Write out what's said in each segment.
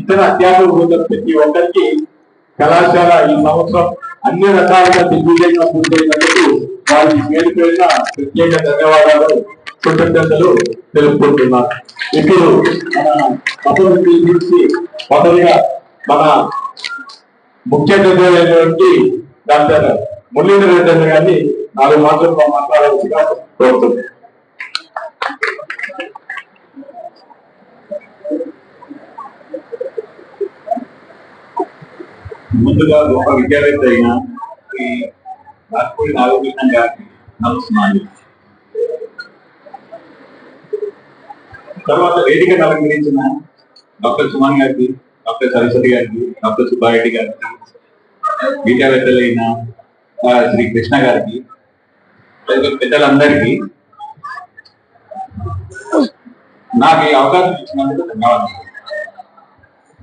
ఇతర అధ్యాపకులు ప్రతి ఒక్కరికి కళాశాల ఈ సంవత్సరం అన్ని రకాలుగా దిగ్విజయంగా పూర్తయినందుకు వారికి పేరు పేరున ప్రత్యేక ధన్యవాదాలు కృతజ్ఞతలు తెలుపుకుంటున్నారు. ఇప్పుడు అభివృద్ధి గురించి మొదలుగా మన ముఖ్య అతిథి డాక్టర్ మురళీధర్ రెడ్డి గారిని 4 మాటలు మాట్లాడాల్సిగా కోరుతున్నాను. ముందుగా ఒక విద్యావేత్త అయిన రాజపూడి నాగకృష్ణ గారికి నమస్కారం. తర్వాత వేదిక అలంకరించిన డాక్టర్ సుమన్ గారికి, డాక్టర్ సరస్వతి గారికి, డాక్టర్ సుబ్బారెడ్డి గారికి, విద్యావేత్తలైన శ్రీ కృష్ణ గారికి, పెద్దలందరికీ నాకు ఈ అవకాశం ఇచ్చినందుకు ధన్యవాదాలు.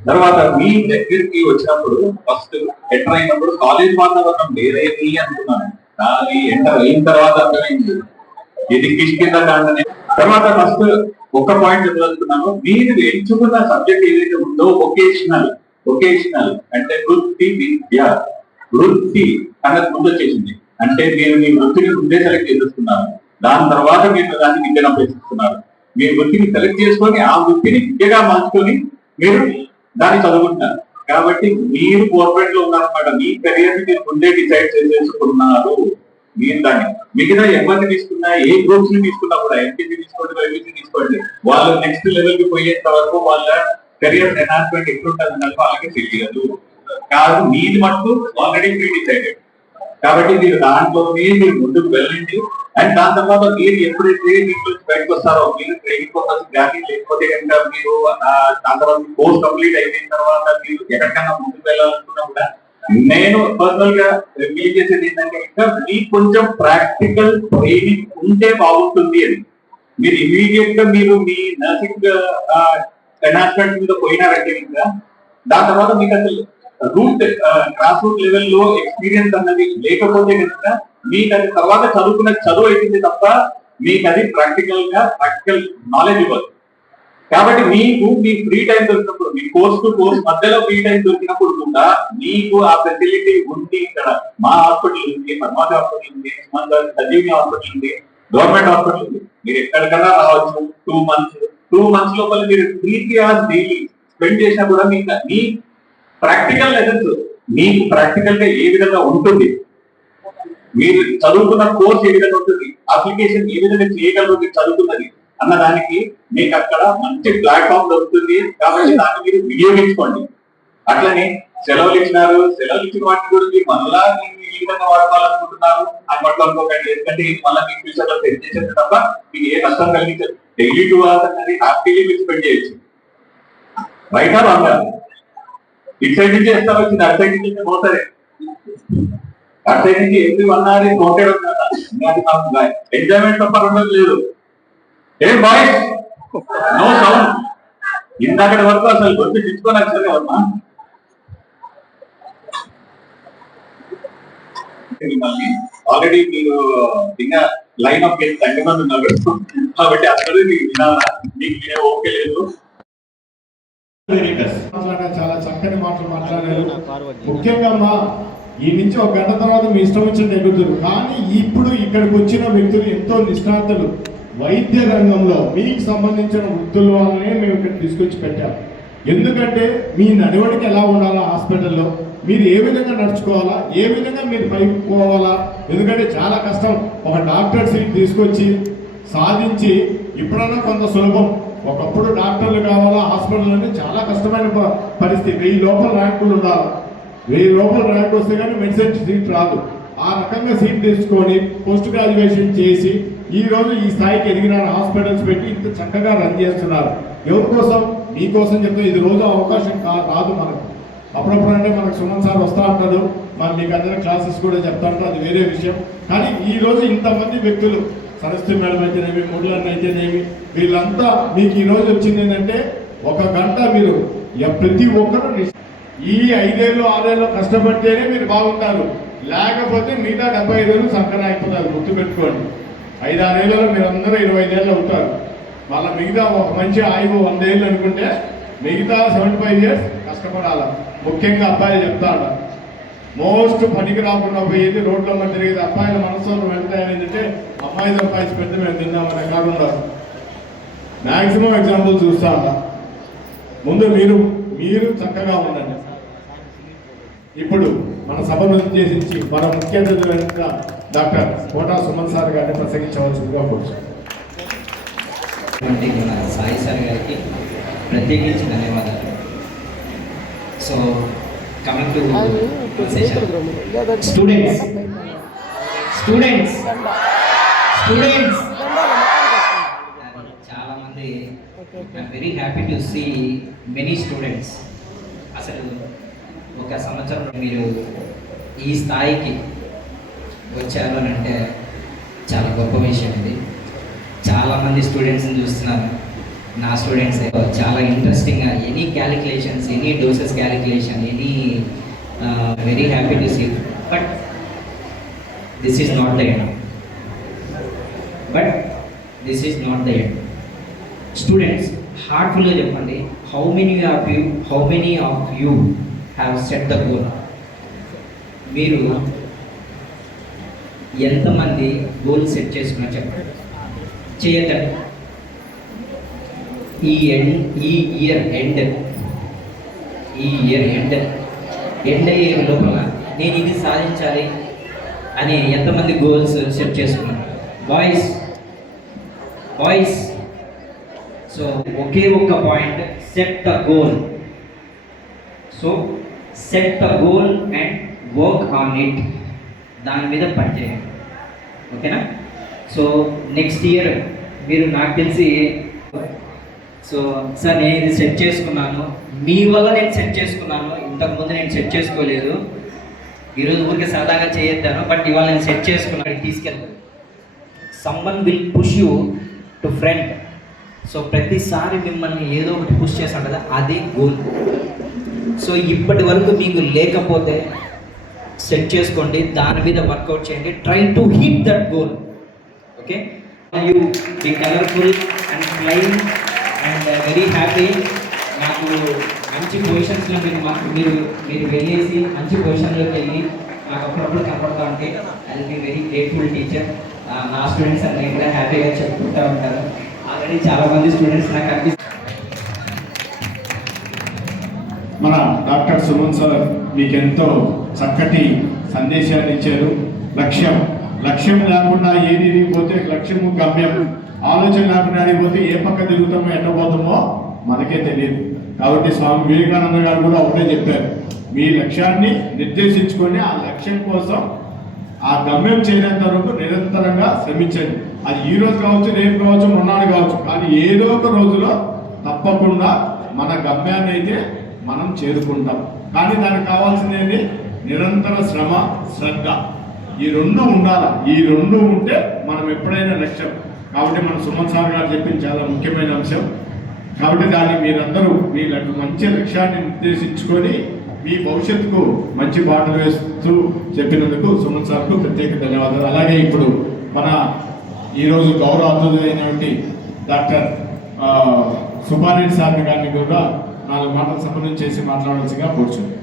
తర్వాత మీ దగ్గరికి వచ్చినప్పుడు ఫస్ట్ ఎంటర్ అయినప్పుడు కాలేజ్ వాతావరణం వేరేది అనుకున్నాను, కానీ ఎంటర్ అయిన తర్వాత అర్థమైంది ఇది కిష్కింద కాండనే. తర్వాత ఫస్ట్ ఒక పాయింట్ చదువుతున్నాను, మీరు ఎంచుకున్న సబ్జెక్ట్ ఏదైతే ఉందో వొకేషనల్ అంటే వృత్తి విద్య, వృత్తి అనేది ముందు వచ్చేసింది. అంటే మీరు మీ వృత్తిని ముందే సెలెక్ట్ చేసేస్తున్నారు, దాని తర్వాత మీరు దాన్ని విద్యను అభ్యసిస్తున్నారు. మీ వృత్తిని సెలెక్ట్ చేసుకొని ఆ వృత్తిని విద్యగా మార్చుకొని మీరు దాన్ని చదువుకుంటున్నారు. కాబట్టి మీరు గవర్నమెంట్ లో ఉన్నారన్నమాట, మీ కెరియర్ ని మీరు ముందే డిసైడ్ చేసేసుకున్నారు. మీరు దాన్ని మిగతా ఎవరిని తీసుకున్నా, ఏ గ్రూప్స్ ని తీసుకున్నా కూడా, ఎంపీసీ తీసుకోండి, వైపీసీ తీసుకోండి, వాళ్ళు నెక్స్ట్ లెవెల్ కి పోయేంత వరకు వాళ్ళ కెరియర్ ఎన్హాన్స్మెంట్ ఎట్లుంటుంది వాళ్ళకి తెలియదు. కాదు, మీది మటుకు ఆల్రెడీ ప్రీ డిసైడెడ్. కాబట్టి మీరు దాంట్లోనే మీరు ముందుకు వెళ్ళండి. అండ్ దాని తర్వాత మీరు ఎప్పుడైతే దీంట్లో బయటకు వస్తారో, మీరు ట్రైనింగ్ పర్పస్ కానీ లేకపోతే కనుక మీరు దాని తర్వాత కోర్స్ కంప్లీట్ అయిపోయిన తర్వాత మీరు ఎక్కడికైనా ముందుకు వెళ్ళాలనుకున్నా కూడా, నేను పర్సనల్ గా రివీల్ చేసేది ఏంటంటే ఇంకా మీకు కొంచెం ప్రాక్టికల్ ట్రైనింగ్ ఉంటే బాగుంటుంది అని. మీరు ఇమీడియట్ గా మీరు మీ నర్సింగ్ ఎన్హాన్స్మెంట్ మీద పోయినారంటే ఇంకా దాని తర్వాత మీకు అసలు రూట్ గ్రాస్ రూట్ లెవెల్లో ఎక్స్పీరియన్స్ అన్నది లేకపోతే కనుక మీకు అది తర్వాత చదువుకున్న చదువు అయిపోయింది తప్ప మీకు అది ప్రాక్టికల్ నాలెడ్జ్ ఇవ్వదు. కాబట్టి మీకు మీ ఫ్రీ టైం దొరికినప్పుడు, మీ కోర్స్ టు కోర్స్ మధ్యలో ఫ్రీ టైం దొరికినప్పుడు కూడా మీకు ఆ ఫెసిలిటీ ఉంది. ఇక్కడ మా హాస్పిటల్ ఉంది, పద్మావతి హాస్పిటల్ ఉంది, సంజీవిని హాస్పిటల్ ఉంది, గవర్నమెంట్ హాస్పిటల్ ఉంది. మీరు ఎక్కడికన్నా రావచ్చు. 2 months లోపల మీరు 3 hours డైలీ స్పెండ్ చేసినా కూడా మీకు మీ ప్రాక్టికల్ లెసన్స్ మీకు ప్రాక్టికల్ గా ఏ విధంగా ఉంటుంది, మీరు చదువుకున్న కోర్స్ ఏ విధంగా ఉంటుంది, అప్లికేషన్ ఏ విధంగా చేయగలరు మీరు చదువుతున్నది అన్నదానికి మీకు అక్కడ మంచి ప్లాట్ఫామ్ దొరుకుతుంది. కాబట్టి దాన్ని మీరు వినియోగించుకోండి. అట్లనే సెలవులు ఇచ్చిన వాటి గురించి మళ్ళా మీరు ఈ విధంగా వాడుకోవాలనుకుంటున్నారు అని అనుకోకండి. ఎందుకంటే మళ్ళీ మీకు ఫ్యూచర్ లో సెట్ చేసేది తప్ప మీకు ఏ నష్టం కలిగించదు. డైలీ 2 hours అనేది హ్యాపీలీ మీరు స్పెండ్ చేయొచ్చు. Right are wrong? ఇటు సైడ్ నుంచి ఎస్తారు వచ్చింది, అటు సైడ్ నుంచి పోతారే. అటు సైడ్ నుంచి ఎన్ని 1 hour నోటెడ్ ఉందా, ఎంజాయ్మెంట్ తప్ప రెండోది లేదు. ఏం బాయ్స్, నో సౌండ్. ఇందాకటి వరకు అసలు గొంతు తెచ్చుకొని వచ్చారు అమ్మా. ఆల్రెడీ మీరు ఇంకా లైన్ ఆఫ్ గెస్ట్ 2 మంది ఉన్నారు కాబట్టి అందరూ మీకు వినాలా, మీకు ఓకే లేదు. చాలా చక్కని మాటలు మాట్లాడారు. ముఖ్యంగా మా ఈ నుంచి 1 గంట తర్వాత మీ ఇష్టం వచ్చిన ఎగురుతారు. కానీ ఇప్పుడు ఇక్కడికి వచ్చిన వ్యక్తులు ఎంతో నిష్ణాతులు. వైద్య రంగంలో మీకు సంబంధించిన వృత్తుల వల్లనే మేము ఇక్కడ తీసుకొచ్చి పెట్టాం. ఎందుకంటే మీ నడవడికి ఎలా ఉండాలా, హాస్పిటల్లో మీరు ఏ విధంగా నడుచుకోవాలా, ఏ విధంగా మీరు పైకి పోవాలా. ఎందుకంటే చాలా కష్టం ఒక డాక్టర్ సీట్ తీసుకొచ్చి సాధించి. ఇప్పుడన్నా కొంత సులభం. ఒకప్పుడు డాక్టర్లు కావాలా, హాస్పిటల్ అంటే చాలా కష్టమైన పరిస్థితి. 1000 లోపల ర్యాంకులు ఉండాలి. 1000 లోపల ర్యాంక్ వస్తే కానీ మెడిసిన్ సీట్ రాదు. ఆ రకంగా సీట్ తీసుకొని పోస్ట్ గ్రాడ్యుయేషన్ చేసి ఈ రోజు ఈ స్థాయికి ఎదిగిన హాస్పిటల్స్ పెట్టి ఇంత చక్కగా రన్ చేస్తున్నారు. ఎవరి కోసం? మీకోసం చెప్తే ఇది రోజు అవకాశం రాదు మనకు. అప్పుడప్పుడు అంటే మనకు సుమన్ సార్ వస్తూ ఉంటారు, మనం మీకు అందరికీ క్లాసెస్ కూడా చెప్తా ఉంటారు, అది వేరే విషయం. కానీ ఈ రోజు ఇంతమంది వ్యక్తులు, సరస్వతి మేడం అయితేనేమి, మురళన్న అయితేనేమి, వీళ్ళంతా మీకు ఈ రోజు వచ్చింది ఏంటంటే 1 గంట మీరు ప్రతి ఒక్కరు ఈ 5 ఏళ్ళు 6 ఏళ్ళు కష్టపడితేనే మీరు బాగుంటారు. లేకపోతే మిగతా 75 ఏళ్ళు సంకన అయిపోతారు. గుర్తుపెట్టుకోండి. 5-6 ఏళ్ళలో మీరందరూ 25 ఏళ్ళు అవుతారు. మళ్ళీ మిగతా ఒక మంచి ఆయువు 100 ఏళ్ళు అనుకుంటే మిగతా 75 ఇయర్స్ కష్టపడాలి. ముఖ్యంగా అబ్బాయిలు చెప్తాడు, మోస్ట్ పనికి రాకుండా పోయేది రోడ్ల మధ్య తిరిగేది అబ్బాయిల మనసులో వెళ్తాయని ఏంటంటే అమ్మాయి సంపాదించి పెద్ద మేము తిందామనే కాదు ఉండదు. మ్యాక్సిమం ఎగ్జాంపుల్ చూస్తా ఉంటా. ముందు మీరు చక్కగా ఉండండి. ఇప్పుడు మన సభను ఉద్దేశించి మన ముఖ్య అతిథి డాక్టర్ కోటా సుమన్ సార్ గారిని ప్రసంగించవలసిందిగా కూర్చోండి. మన సాయి సార్ గారికి ప్రత్యేకించి ధన్యవాదాలు. So coming to session, students చాలా మంది I'm very happy to see many students. అసలు ఒక సంవత్సరంలో మీరు ఈ స్థాయికి వచ్చారు అని అంటే చాలా గొప్ప విషయం ఇది. చాలామంది స్టూడెంట్స్ని చూస్తున్నాను, నా స్టూడెంట్స్ చాలా ఇంట్రెస్టింగ్గా any calculations, any doses calculation, any very happy to see. But this is not the end. Students హార్ట్ఫుల్గా చెప్పండి, how many of you have set the goal? మీరు ఎంతమంది గోల్ సెట్ చేసుకున్నా చెప్పండి, చేయకండి. ఈ ఇయర్ ఎండ్ అయ్యే లోపల నేను ఇది సాధించాలి అని ఎంతమంది గోల్స్ సెట్ చేసుకున్నారు? బాయ్స్ సో ఒకే ఒక్క point, set the goal. So set the goal and work on it. దాని మీద పనిచేయండి, ఓకేనా? సో నెక్స్ట్ ఇయర్ మీరు నాకు తెలిసి సో సార్ నేను ఇది సెట్ చేసుకున్నాను, మీ వల్ల నేను సెట్ చేసుకున్నాను, ఇంతకుముందు నేను సెట్ చేసుకోలేదు, ఈరోజు ఊరికే సరదాగా చేయొద్దాను, బట్ ఇవాళ నేను సెట్ చేసుకున్నాను, తీసుకెళ్తాను. Someone will push you to front. So ప్రతిసారి మిమ్మల్ని ఏదో ఒకటి పుష్ చేస్తాం కదా, అదే గోల్. సో ఇప్పటి వరకు మీకు లేకపోతే సెట్ చేసుకోండి, దాని మీద వర్కౌట్ చేయండి, try to hit that goal. Okay, you be colourful and flying and very happy. నాకు మంచి పొజిషన్స్లో మీరు వెళ్ళేసి మంచి పొజిషన్లోకి వెళ్ళి నాకు అప్పుడప్పుడు కనపడుతూ ఉంటే I will be very grateful teacher. నా స్టూడెంట్స్ అన్నీ కూడా హ్యాపీగా చెప్పుకుంటూ ఉంటారు. ఆల్రెడీ చాలామంది స్టూడెంట్స్ నాకు అనిపిస్తుంది. మన డాక్టర్ సుమన్ సార్ మీకెంతో చక్కటి సందేశాన్ని ఇచ్చారు. లక్ష్యం లేకుండా ఏది పోతే లక్ష్యము గమ్యం, ఆలోచన లేకుండా పోతే ఏ పక్క తిరుగుతామో ఎట్టబోతామో మనకే తెలియదు. కాబట్టి స్వామి వివేకానంద గారు కూడా ఒకటే చెప్పారు, మీ లక్ష్యాన్ని నిర్దేశించుకొని ఆ లక్ష్యం కోసం ఆ గమ్యం చేయనంత వరకు నిరంతరంగా శ్రమించండి. అది ఈ రోజు కావచ్చు, రేపు కావచ్చు, మొన్నాడు కావచ్చు, కానీ ఏదో ఒక రోజులో తప్పకుండా మన గమ్యాన్ని అయితే మనం చేరుకుంటాం. కానీ దానికి కావాల్సింది నిరంతర శ్రమ, శ్రద్ధ, ఈ రెండు ఉండాలి. ఈ రెండు ఉంటే మనం ఎప్పుడైనా లక్ష్యం. కాబట్టి మన సుమన్ సార్ గారు చెప్పింది చాలా ముఖ్యమైన అంశం. కాబట్టి దాన్ని మీరందరూ మీ మంచి లక్ష్యాన్ని నిర్దేశించుకొని మీ భవిష్యత్తుకు మంచి బాటలు వేస్తూ చెప్పినందుకు సుమన్ సార్కు ప్రత్యేక ధన్యవాదాలు. అలాగే ఇప్పుడు మన ఈరోజు గౌరవ అతిథులైనటువంటి డాక్టర్ సుబ్బారెడ్డి సార్ గారిని కూడా 4 మాటల సంబంధం చేసి మాట్లాడాల్సిగా కూర్చుంది.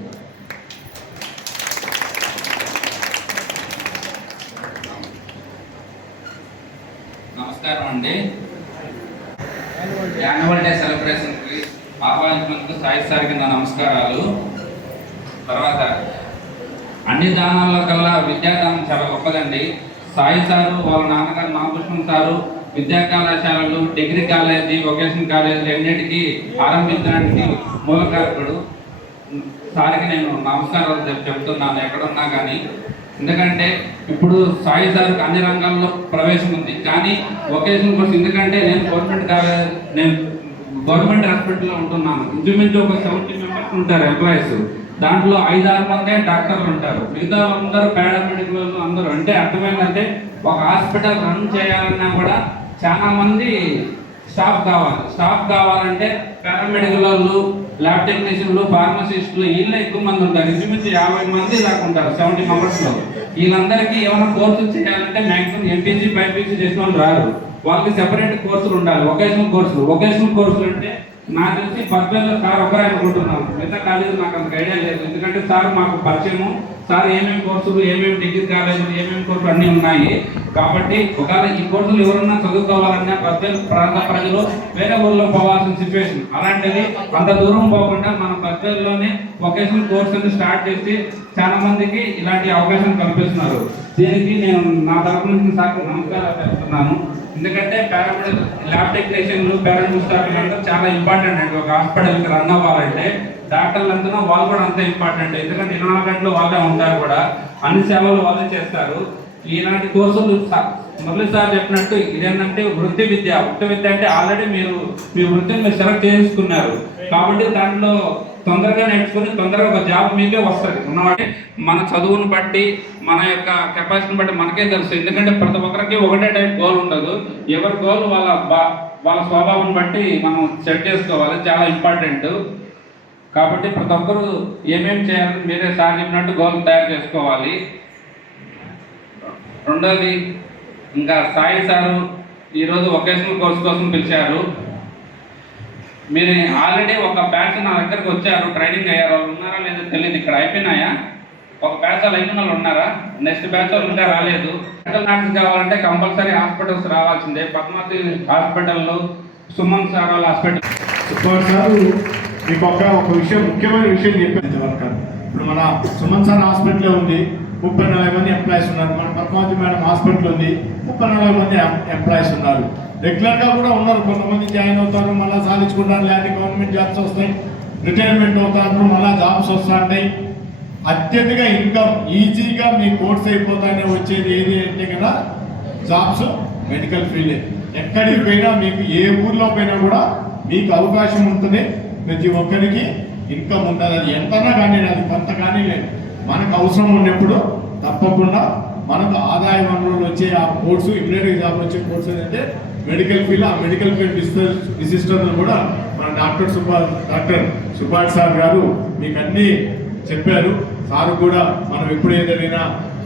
నమస్కారం అండి. యాన్యువల్ డే సెలబ్రేషన్కి ఆహ్వానించినందుకు సాయి సార్కి నా నమస్కారాలు. తర్వాత అన్ని దానాల్లో కల్లా విద్యాదానం చాలా గొప్పదండి. సాయి సారు వాళ్ళ నాన్నగారు నాగభూషణం సారు విద్యా కళాశాలలు, డిగ్రీ కాలేజీ, వొకేషనల్ కాలేజీలు ఎన్నిటికీ ఆరంభించడానికి మూలకారకుడు. సార్కి నేను నమస్కారాలు చెప్తున్నాను ఎక్కడున్నా కానీ. ఎందుకంటే ఇప్పుడు సాయి సార్కి అన్ని రంగాల్లో ప్రవేశం ఉంది, కానీ వొకేషనల్ కోర్స్ ఎందుకంటే నేను గవర్నమెంట్ హాస్పిటల్లో ఉంటున్నాను. ఇంచుమించు ఒక 70 మెంబర్స్ ఉంటారు ఎంప్లాయీస్. దాంట్లో 5-6 మందే డాక్టర్లు ఉంటారు, మిగతా అందరూ పారామెడికల్ అందరూ. అంటే అర్థమైందంటే ఒక హాస్పిటల్ రన్ చేయాలన్నా కూడా చాలా మంది స్టాఫ్ కావాలి. స్టాఫ్ కావాలంటే పారామెడికల్ వాళ్ళు, ల్యాబ్ టెక్నీషియన్లు, ఫార్మసిస్టులు వీళ్ళే ఎక్కువ మంది ఉంటారు. ఇంచుమించు 50 మంది దాకా ఉంటారు 70 మెంబర్స్లో. వీళ్ళందరికీ ఏమైనా కోర్సులు చేయాలంటే మ్యాక్సిమం ఎంపీసీ, బైపీసీ చేసిన వాళ్ళు రారు. వాళ్ళకి సెపరేట్ కోర్సులు ఉండాలి, వొకేషనల్ కోర్సులు. వొకేషనల్ కోర్సులు అంటే నాకు తెలిసి పద్వేలో సార్ ఒకరే అనుకుంటున్నాను. మిగతా కాలేజీలు నాకు అంత ఐడియా లేదు. ఎందుకంటే సార్ మాకు పరిచయము, సార్ ఏమేమి కోర్సులు, ఏమేమి డిగ్రీ కాలేజీలు, ఏమేమి కోర్సులు అన్నీ ఉన్నాయి. కాబట్టి ఒకవేళ ఈ కోర్సులు ఎవరన్నా చదువుకోవాలన్నా పద్వేలు ప్రాంత ప్రజలు వేరే ఊళ్ళో పోవాల్సిన సిచ్యువేషన్. అలాంటిది అంత దూరం పోకుండా మన పద్వేల్లోనే వొకేషనల్ కోర్స్ అని స్టార్ట్ చేసి చాలా మందికి ఇలాంటి అవకాశం కల్పిస్తున్నారు. దీనికి నేను నా తరఫు నుంచి సార్ నమస్కారాలు చెప్తున్నాను. ఎందుకంటే పారామెడికల్ ల్యాబ్ టెక్నీషియన్లు, పారామెడికల్ స్టాఫ్ అంటే చాలా ఇంపార్టెంట్ అండి. ఒక హాస్పిటల్కి రన్ అవ్వాలంటే డాక్టర్లు అంతా వాళ్ళు కూడా అంతే ఇంపార్టెంట్. ఎందుకంటే 24 గంటలు వాళ్ళే ఉంటారు, కూడా అన్ని సేవలు వాళ్ళే చేస్తారు. ఇలాంటి కోర్సులు మురళి సార్ చెప్పినట్టు ఇదేంటంటే వృత్తి విద్య. వృత్తి విద్య అంటే ఆల్రెడీ మీరు మీ వృత్తిని మీరు సెలెక్ట్ చేసుకున్నారు కాబట్టి దాంట్లో తొందరగా నేర్చుకుని తొందరగా ఒక జాబ్ మీకే వస్తుంది. ఉన్నవాటి మన చదువును బట్టి, మన యొక్క కెపాసిటీని బట్టి మనకే తెలుసు. ఎందుకంటే ప్రతి ఒక్కరికి ఒకటే టైప్ గోల్ ఉండదు. ఎవరి గోల్ వాళ్ళ స్వభావం బట్టి మనం సెట్ చేసుకోవాలి, చాలా ఇంపార్టెంట్. కాబట్టి ప్రతి ఒక్కరు ఏమేమి చేయాలని మీరే సార్ చెప్పినట్టు గోల్ తయారు చేసుకోవాలి. రెండోది, ఇంకా సాయి సారు ఈరోజు వొకేషనల్ కోర్స్ కోసం పిలిచారు. మీరు ఆల్రెడీ ఒక బ్యాచ్ నా దగ్గరకు వచ్చారు, ట్రైనింగ్ అయ్యారు. వాళ్ళు ఉన్నారా లేదో తెలియదు. ఇక్కడ అయిపోయినాయా? ఒక బ్యాచ్ వాళ్ళు అయిపోయిన వాళ్ళు ఉన్నారా? నెక్స్ట్ బ్యాచ్ వాళ్ళు ఇంకా రాలేదు. మెడికల్ నాట్స్ కావాలంటే కంపల్సరీ హాస్పిటల్స్ రావాల్సిందే. పద్మావతి హాస్పిటల్లో, సుమన్ సార్ వాళ్ళ హాస్పిటల్. సుమార్ సార్ మీకు ఒక విషయం, ముఖ్యమైన విషయం చెప్పారు వర్కర్. ఇప్పుడు మన సుమన్ సార్ హాస్పిటల్లో ఉంది, 30-40 మంది ఎంప్లాయీస్ ఉన్నారు. మన పద్మావతి మేడం హాస్పిటల్ ఉంది, 30-40 మంది ఎంప్లాయీస్ ఉన్నారు. రెగ్యులర్గా కూడా ఉన్నారు. కొంతమంది జాయిన్ అవుతారు, మళ్ళీ సాధించుకుంటారు, లేకపోతే గవర్నమెంట్ జాబ్స్ వస్తాయి, రిటైర్మెంట్ అవుతారు, మళ్ళీ జాబ్స్ వస్తూ ఉంటాయి. అత్యధిక ఇన్కమ్ ఈజీగా మీ కోర్స్ అయిపోతానే వచ్చేది ఏది అంటే కదా జాబ్స్, మెడికల్ ఫీల్డ్. ఎక్కడికి పోయినా మీకు ఏ ఊర్లో పోయినా కూడా మీకు అవకాశం ఉంటుంది. ప్రతి ఒక్కరికి ఇన్కమ్ ఉంటుంది. అది ఎంతనా కానీ, అది కొంత కానీ లేదు. మనకు అవసరం ఉన్నప్పుడు తప్పకుండా మనకు ఆదాయ వనరులు వచ్చే ఆ కోర్సు, ఇమ్మీడియట్గా జాబ్ వచ్చే కోర్సు ఏంటంటే మెడికల్ ఫీల్డ్. ఆ మెడికల్ ఫీల్డ్ విశిష్టతను కూడా మన డాక్టర్ సుభాష్ సార్ గారు మీకు అన్నీ చెప్పారు. సారు కూడా మనం ఎప్పుడు ఏదైనా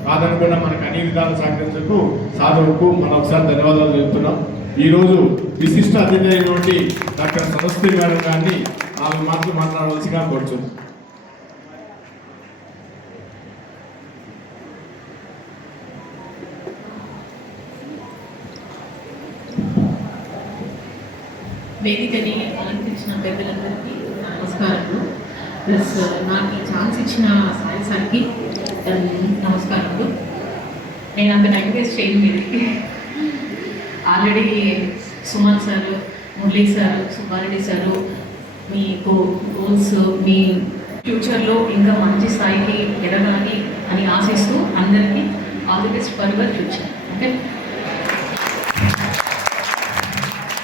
కాదనుకున్నా మనకు అన్ని విధాలు సహకరించకు సాధువుకు మనం ఒకసారి ధన్యవాదాలు చెప్తున్నాం. ఈరోజు విశిష్ట అతిథి అయినటువంటి డాక్టర్ సరస్వతి మేడం గారిని 4 మాటలు మాట్లాడవలసిగా కోరుచున్నాం. వేదికని అలంకరించిన పెద్దలందరికీ నమస్కారాలు. ప్లస్ నాకు ఈ ఛాన్స్ ఇచ్చిన సాయి సార్కి నమస్కారాలు. నేను అంత టైం వేస్ట్ చేయను మీది. Already Suman sir, Murali sir, Subbareddy sir మీకు గోల్స్, మీ ఫ్యూచర్లో ఇంకా మంచి స్థాయికి ఎదగాలి అని ఆశిస్తూ అందరికీ all the best for your future. Okay,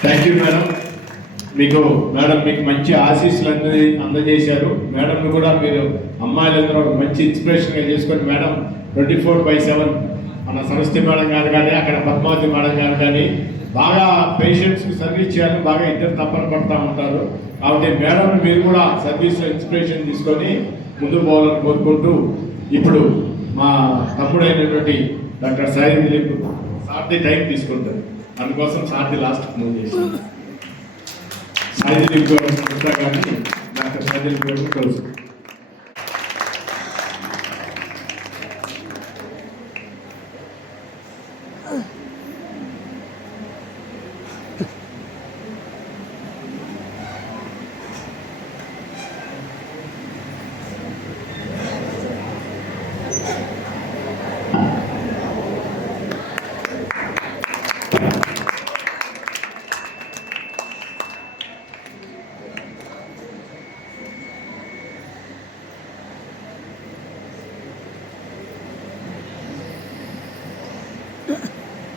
thank you madam. మీకు మంచి ఆశీస్సులు అందజేశారు. మేడంను కూడా మీరు అమ్మాయిలందరూ ఒక మంచి ఇన్స్పిరేషన్గా చేసుకొని మేడం 24/7 మన సరస్వతి మేడం గారు కానీ, అక్కడ పద్మావతి మేడం గారు కానీ బాగా పేషెంట్స్కి సర్వీస్ చేయాలని బాగా ఇద్దరు తప్పన పడుతూ ఉంటారు. కాబట్టి మేడం మీరు కూడా సర్వీస్లో ఇన్స్పిరేషన్ తీసుకొని ముందుకు పోవాలని కోరుకుంటూ, ఇప్పుడు మా తమ్ముడైనటువంటి డాక్టర్ సాయి దిలీప్ సార్ది టైం తీసుకుంటారు. అందుకోసం సార్ది లాస్ట్ మూవ్ చేశారు. సాయి దిలీప్ గారు కానీ డాక్టర్ సాయి దిలీప్ గారు తెలుసు.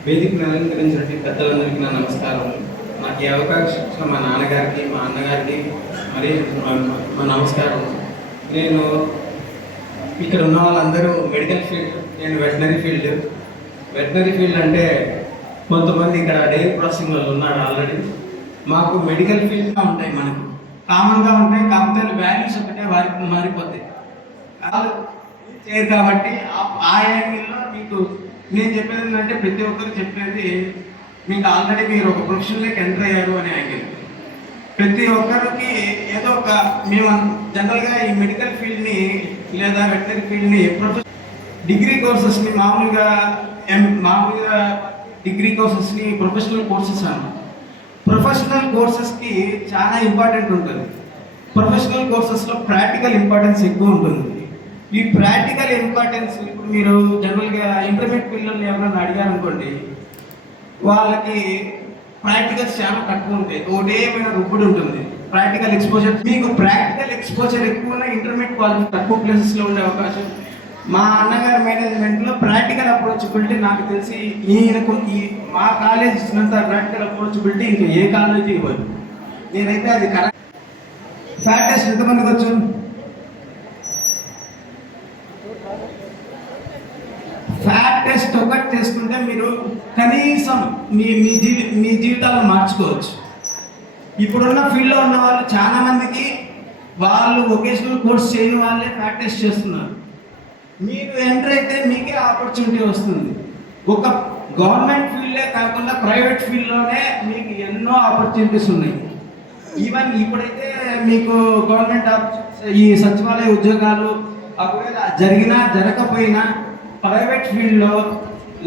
వేదికను అలంకరించినటువంటి పెద్దలందరికీ నా నమస్కారం. నాకు ఈ అవకాశం ఇచ్చిన మా నాన్నగారికి, మా అన్నగారికి మరి మా నమస్కారం. నేను ఇక్కడ ఉన్న వాళ్ళందరూ మెడికల్ ఫీల్డ్, నేను వెటనరీ ఫీల్డ్ అంటే కొంతమంది ఇక్కడ డైరీ ప్రాసెసింగ్ వాళ్ళు ఉన్నారు ఆల్రెడీ. మాకు మెడికల్ ఫీల్డ్గా ఉంటాయి మనకు. కామన్గా ఉంటాయి, కాకపోతే వాల్యూస్ ఒకటే వారికి మారిపోతాయి. వాళ్ళు చేయరు కాబట్టి ఆ యాంగిల్లో మీకు నేను చెప్పేది ఏంటంటే ప్రతి ఒక్కరు చెప్పేది మీకు ఆల్రెడీ మీరు ఒక ప్రొఫెషన్లోకి ఎంటర్ అయ్యారు అనే యాంగిల్. ప్రతి ఒక్కరికి ఏదో ఒక మేము జనరల్గా ఈ మెడికల్ ఫీల్డ్ని లేదా వెటనరీ ఫీల్డ్ని డిగ్రీ కోర్సెస్ని మామూలుగా డిగ్రీ కోర్సెస్ని ప్రొఫెషనల్ కోర్సెస్ అన్నాం. ప్రొఫెషనల్ కోర్సెస్కి చాలా ఇంపార్టెంట్ ఉంటుంది. ప్రొఫెషనల్ కోర్సెస్లో ప్రాక్టికల్ ఇంపార్టెన్స్ ఎక్కువ ఉంటుంది. ఈ ప్రాక్టికల్ ఇంపార్టెన్స్ ఇప్పుడు మీరు జనరల్గా ఇంటర్మీడియట్ పిల్లల్ని ఎవరైనా అడిగారనుకోండి, వాళ్ళకి ప్రాక్టికల్స్ చాలా తక్కువ ఉంటాయి, ఒకటేమైనా రుబ్బుడు ఉంటుంది. ప్రాక్టికల్ ఎక్స్పోజర్ మీకు ప్రాక్టికల్ ఎక్స్పోజర్ ఎక్కువ ఉన్న ఇంటర్మీడియట్ వాళ్ళకి తక్కువ ప్లేసెస్లో ఉండే అవకాశం. మా అన్నగారి మేనేజ్మెంట్లో ప్రాక్టికల్ అప్రోచబిలిటీ నాకు తెలిసి ఈయనకు మా కాలేజ్ ఇచ్చినంత ప్రాక్టికల్ అప్రోచబిలిటీ ఇంకా ఏ కాలేజీ ఇవ్వదు. నేనైతే అది కరెక్ట్. ఫ్యాట్ టెస్ట్ ఎంతమందికి వచ్చు? ఫ్యాట్ టెస్ట్ ఒకటి చేసుకుంటే మీరు కనీసం మీ జీవితాలను మార్చుకోవచ్చు. ఇప్పుడున్న ఫీల్డ్లో ఉన్న వాళ్ళు చాలా మందికి వాళ్ళు వొకేషనల్ కోర్స్ చేయని వాళ్ళే ఫ్యాట్ టెస్ట్ చేస్తున్నారు. మీరు ఎంటర్ అయితే మీకే ఆపర్చునిటీ వస్తుంది. ఒక గవర్నమెంట్ ఫీల్డే కాకుండా ప్రైవేట్ ఫీల్డ్లోనే మీకు ఎన్నో ఆపర్చునిటీస్ ఉన్నాయి. ఈవెన్ ఇప్పుడైతే మీకు గవర్నమెంట్ ఈ సచివాలయ ఉద్యోగాలు ఒకవేళ జరిగినా జరగకపోయినా ప్రైవేట్ ఫీల్డ్లో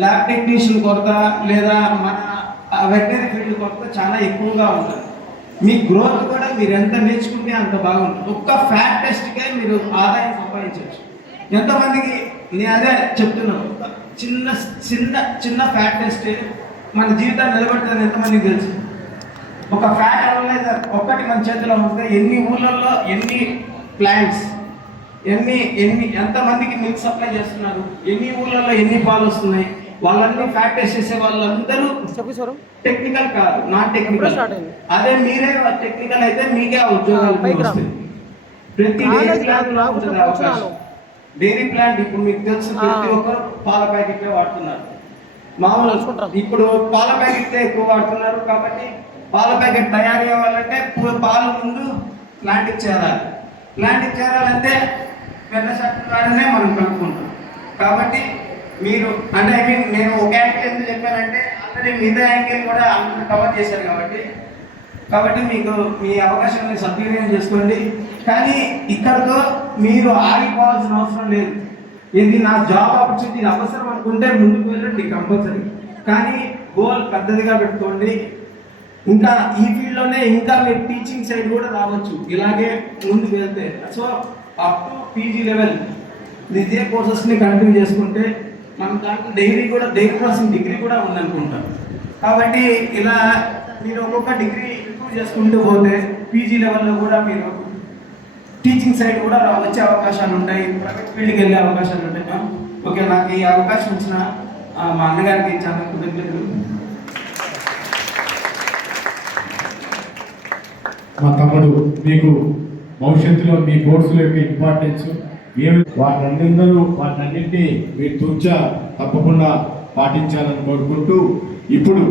ల్యాబ్ టెక్నీషియన్ కొరత లేదా మన వెటనరీ ఫీల్డ్ కొరత చాలా ఎక్కువగా ఉంటుంది. మీ గ్రోత్ కూడా మీరు ఎంత నేర్చుకుంటే అంత బాగుంటుంది. ఒక్క ఫ్యాట్ టెస్ట్కే మీరు ఆదాయం సంపాదించవచ్చు. ఎంతమందికి నేను అదే చెప్తున్నాను, చిన్న చిన్న చిన్న ఫ్యాట్ టెస్ట్ మన జీవితాన్ని నిలబెడుతుంది ఎంతమందికి తెలుసు? ఒక ఫ్యాట్ అనలైజర్ ఒక్కటి మన చేతిలో ఉంటే ఎన్ని ఊళ్ళల్లో ఎన్ని ప్లాంట్స్ ఎంతమందికి మిల్క్ సప్లై చేస్తున్నారు, ఎన్ని ఊళ్ళల్లో ఎన్ని పాలు వస్తున్నాయి, వాళ్ళన్నీ ఫ్యాట్ టెస్ట్ చేసే వాళ్ళందరూ టెక్నికల్ కాదు, నాన్ టెక్నికల్. అదే మీరే టెక్నికల్ అయితే మీకే ఉద్యోగాలు వస్తాయి. ప్రతి అవకాశం. డైరీ ప్లాంట్ ఇప్పుడు మీకు తెలుసు, ప్రతి ఒక్కరు పాల ప్యాకెట్లే వాడుతున్నారు. మామూలు ఇప్పుడు పాల ప్యాకెట్లే ఎక్కువ వాడుతున్నారు కాబట్టి పాల ప్యాకెట్ తయారు అవ్వాలంటే పాలు ముందు ప్లాంట్కి చేరాలి. ప్లాంట్కి చేరాలంటే పెద్ద శాతం ద్వారానే మనం కనుక్కుంటాం. కాబట్టి మీరు అంటే నేను ఒక యాంగిల్ ఎందుకు చెప్పానంటే ఆల్రెడీ మిగతా యాంగిల్ కూడా అందరూ కవర్ చేశారు కాబట్టి మీకు మీ అవకాశాన్ని సద్వినియోగం చేసుకోండి. కానీ ఇక్కడతో మీరు ఆగిపోవాల్సిన అవసరం లేదు. ఇది నా జాబ్ ఆపర్చునిటీ అవసరం అనుకుంటే ముందుకు వెళ్ళండి కంపల్సరీ. కానీ గోల్ పెద్దదిగా పెట్టుకోండి. ఇంకా ఈ ఫీల్డ్లోనే ఇంకా మీరు టీచింగ్ సైడ్ కూడా రావచ్చు ఇలాగే ముందుకు వెళ్తే. So up to PG level ఇదే కోర్సెస్ని కంటిన్యూ చేసుకుంటే మనం దాంట్లో డైరీ ప్రాసెసింగ్ డిగ్రీ కూడా ఉందనుకుంటాం. కాబట్టి ఇలా మీరు ఒక్కొక్క డిగ్రీ ఇంప్రూవ్ చేసుకుంటూ పోతే పీజీ లెవెల్లో కూడా మీరు టీచింగ్ సైడ్ కూడా వచ్చే అవకాశాలు ఉంటాయి, ప్రైవేట్ ఫీల్డ్కి వెళ్ళే అవకాశాలు ఉంటాయి. ఓకే, నాకు ఈ అవకాశం ఇచ్చిన మా అన్నగారికి చాలా కృతజ్ఞతలు. మా తమ్ముడు మీకు భవిష్యత్తులో మీ కోర్సుల యొక్క ఇంపార్టెన్స్ ఏమి వాటినన్నింటినీ మీరు తూచా తప్పకుండా పాటించాలని కోరుకుంటూ ఇప్పుడు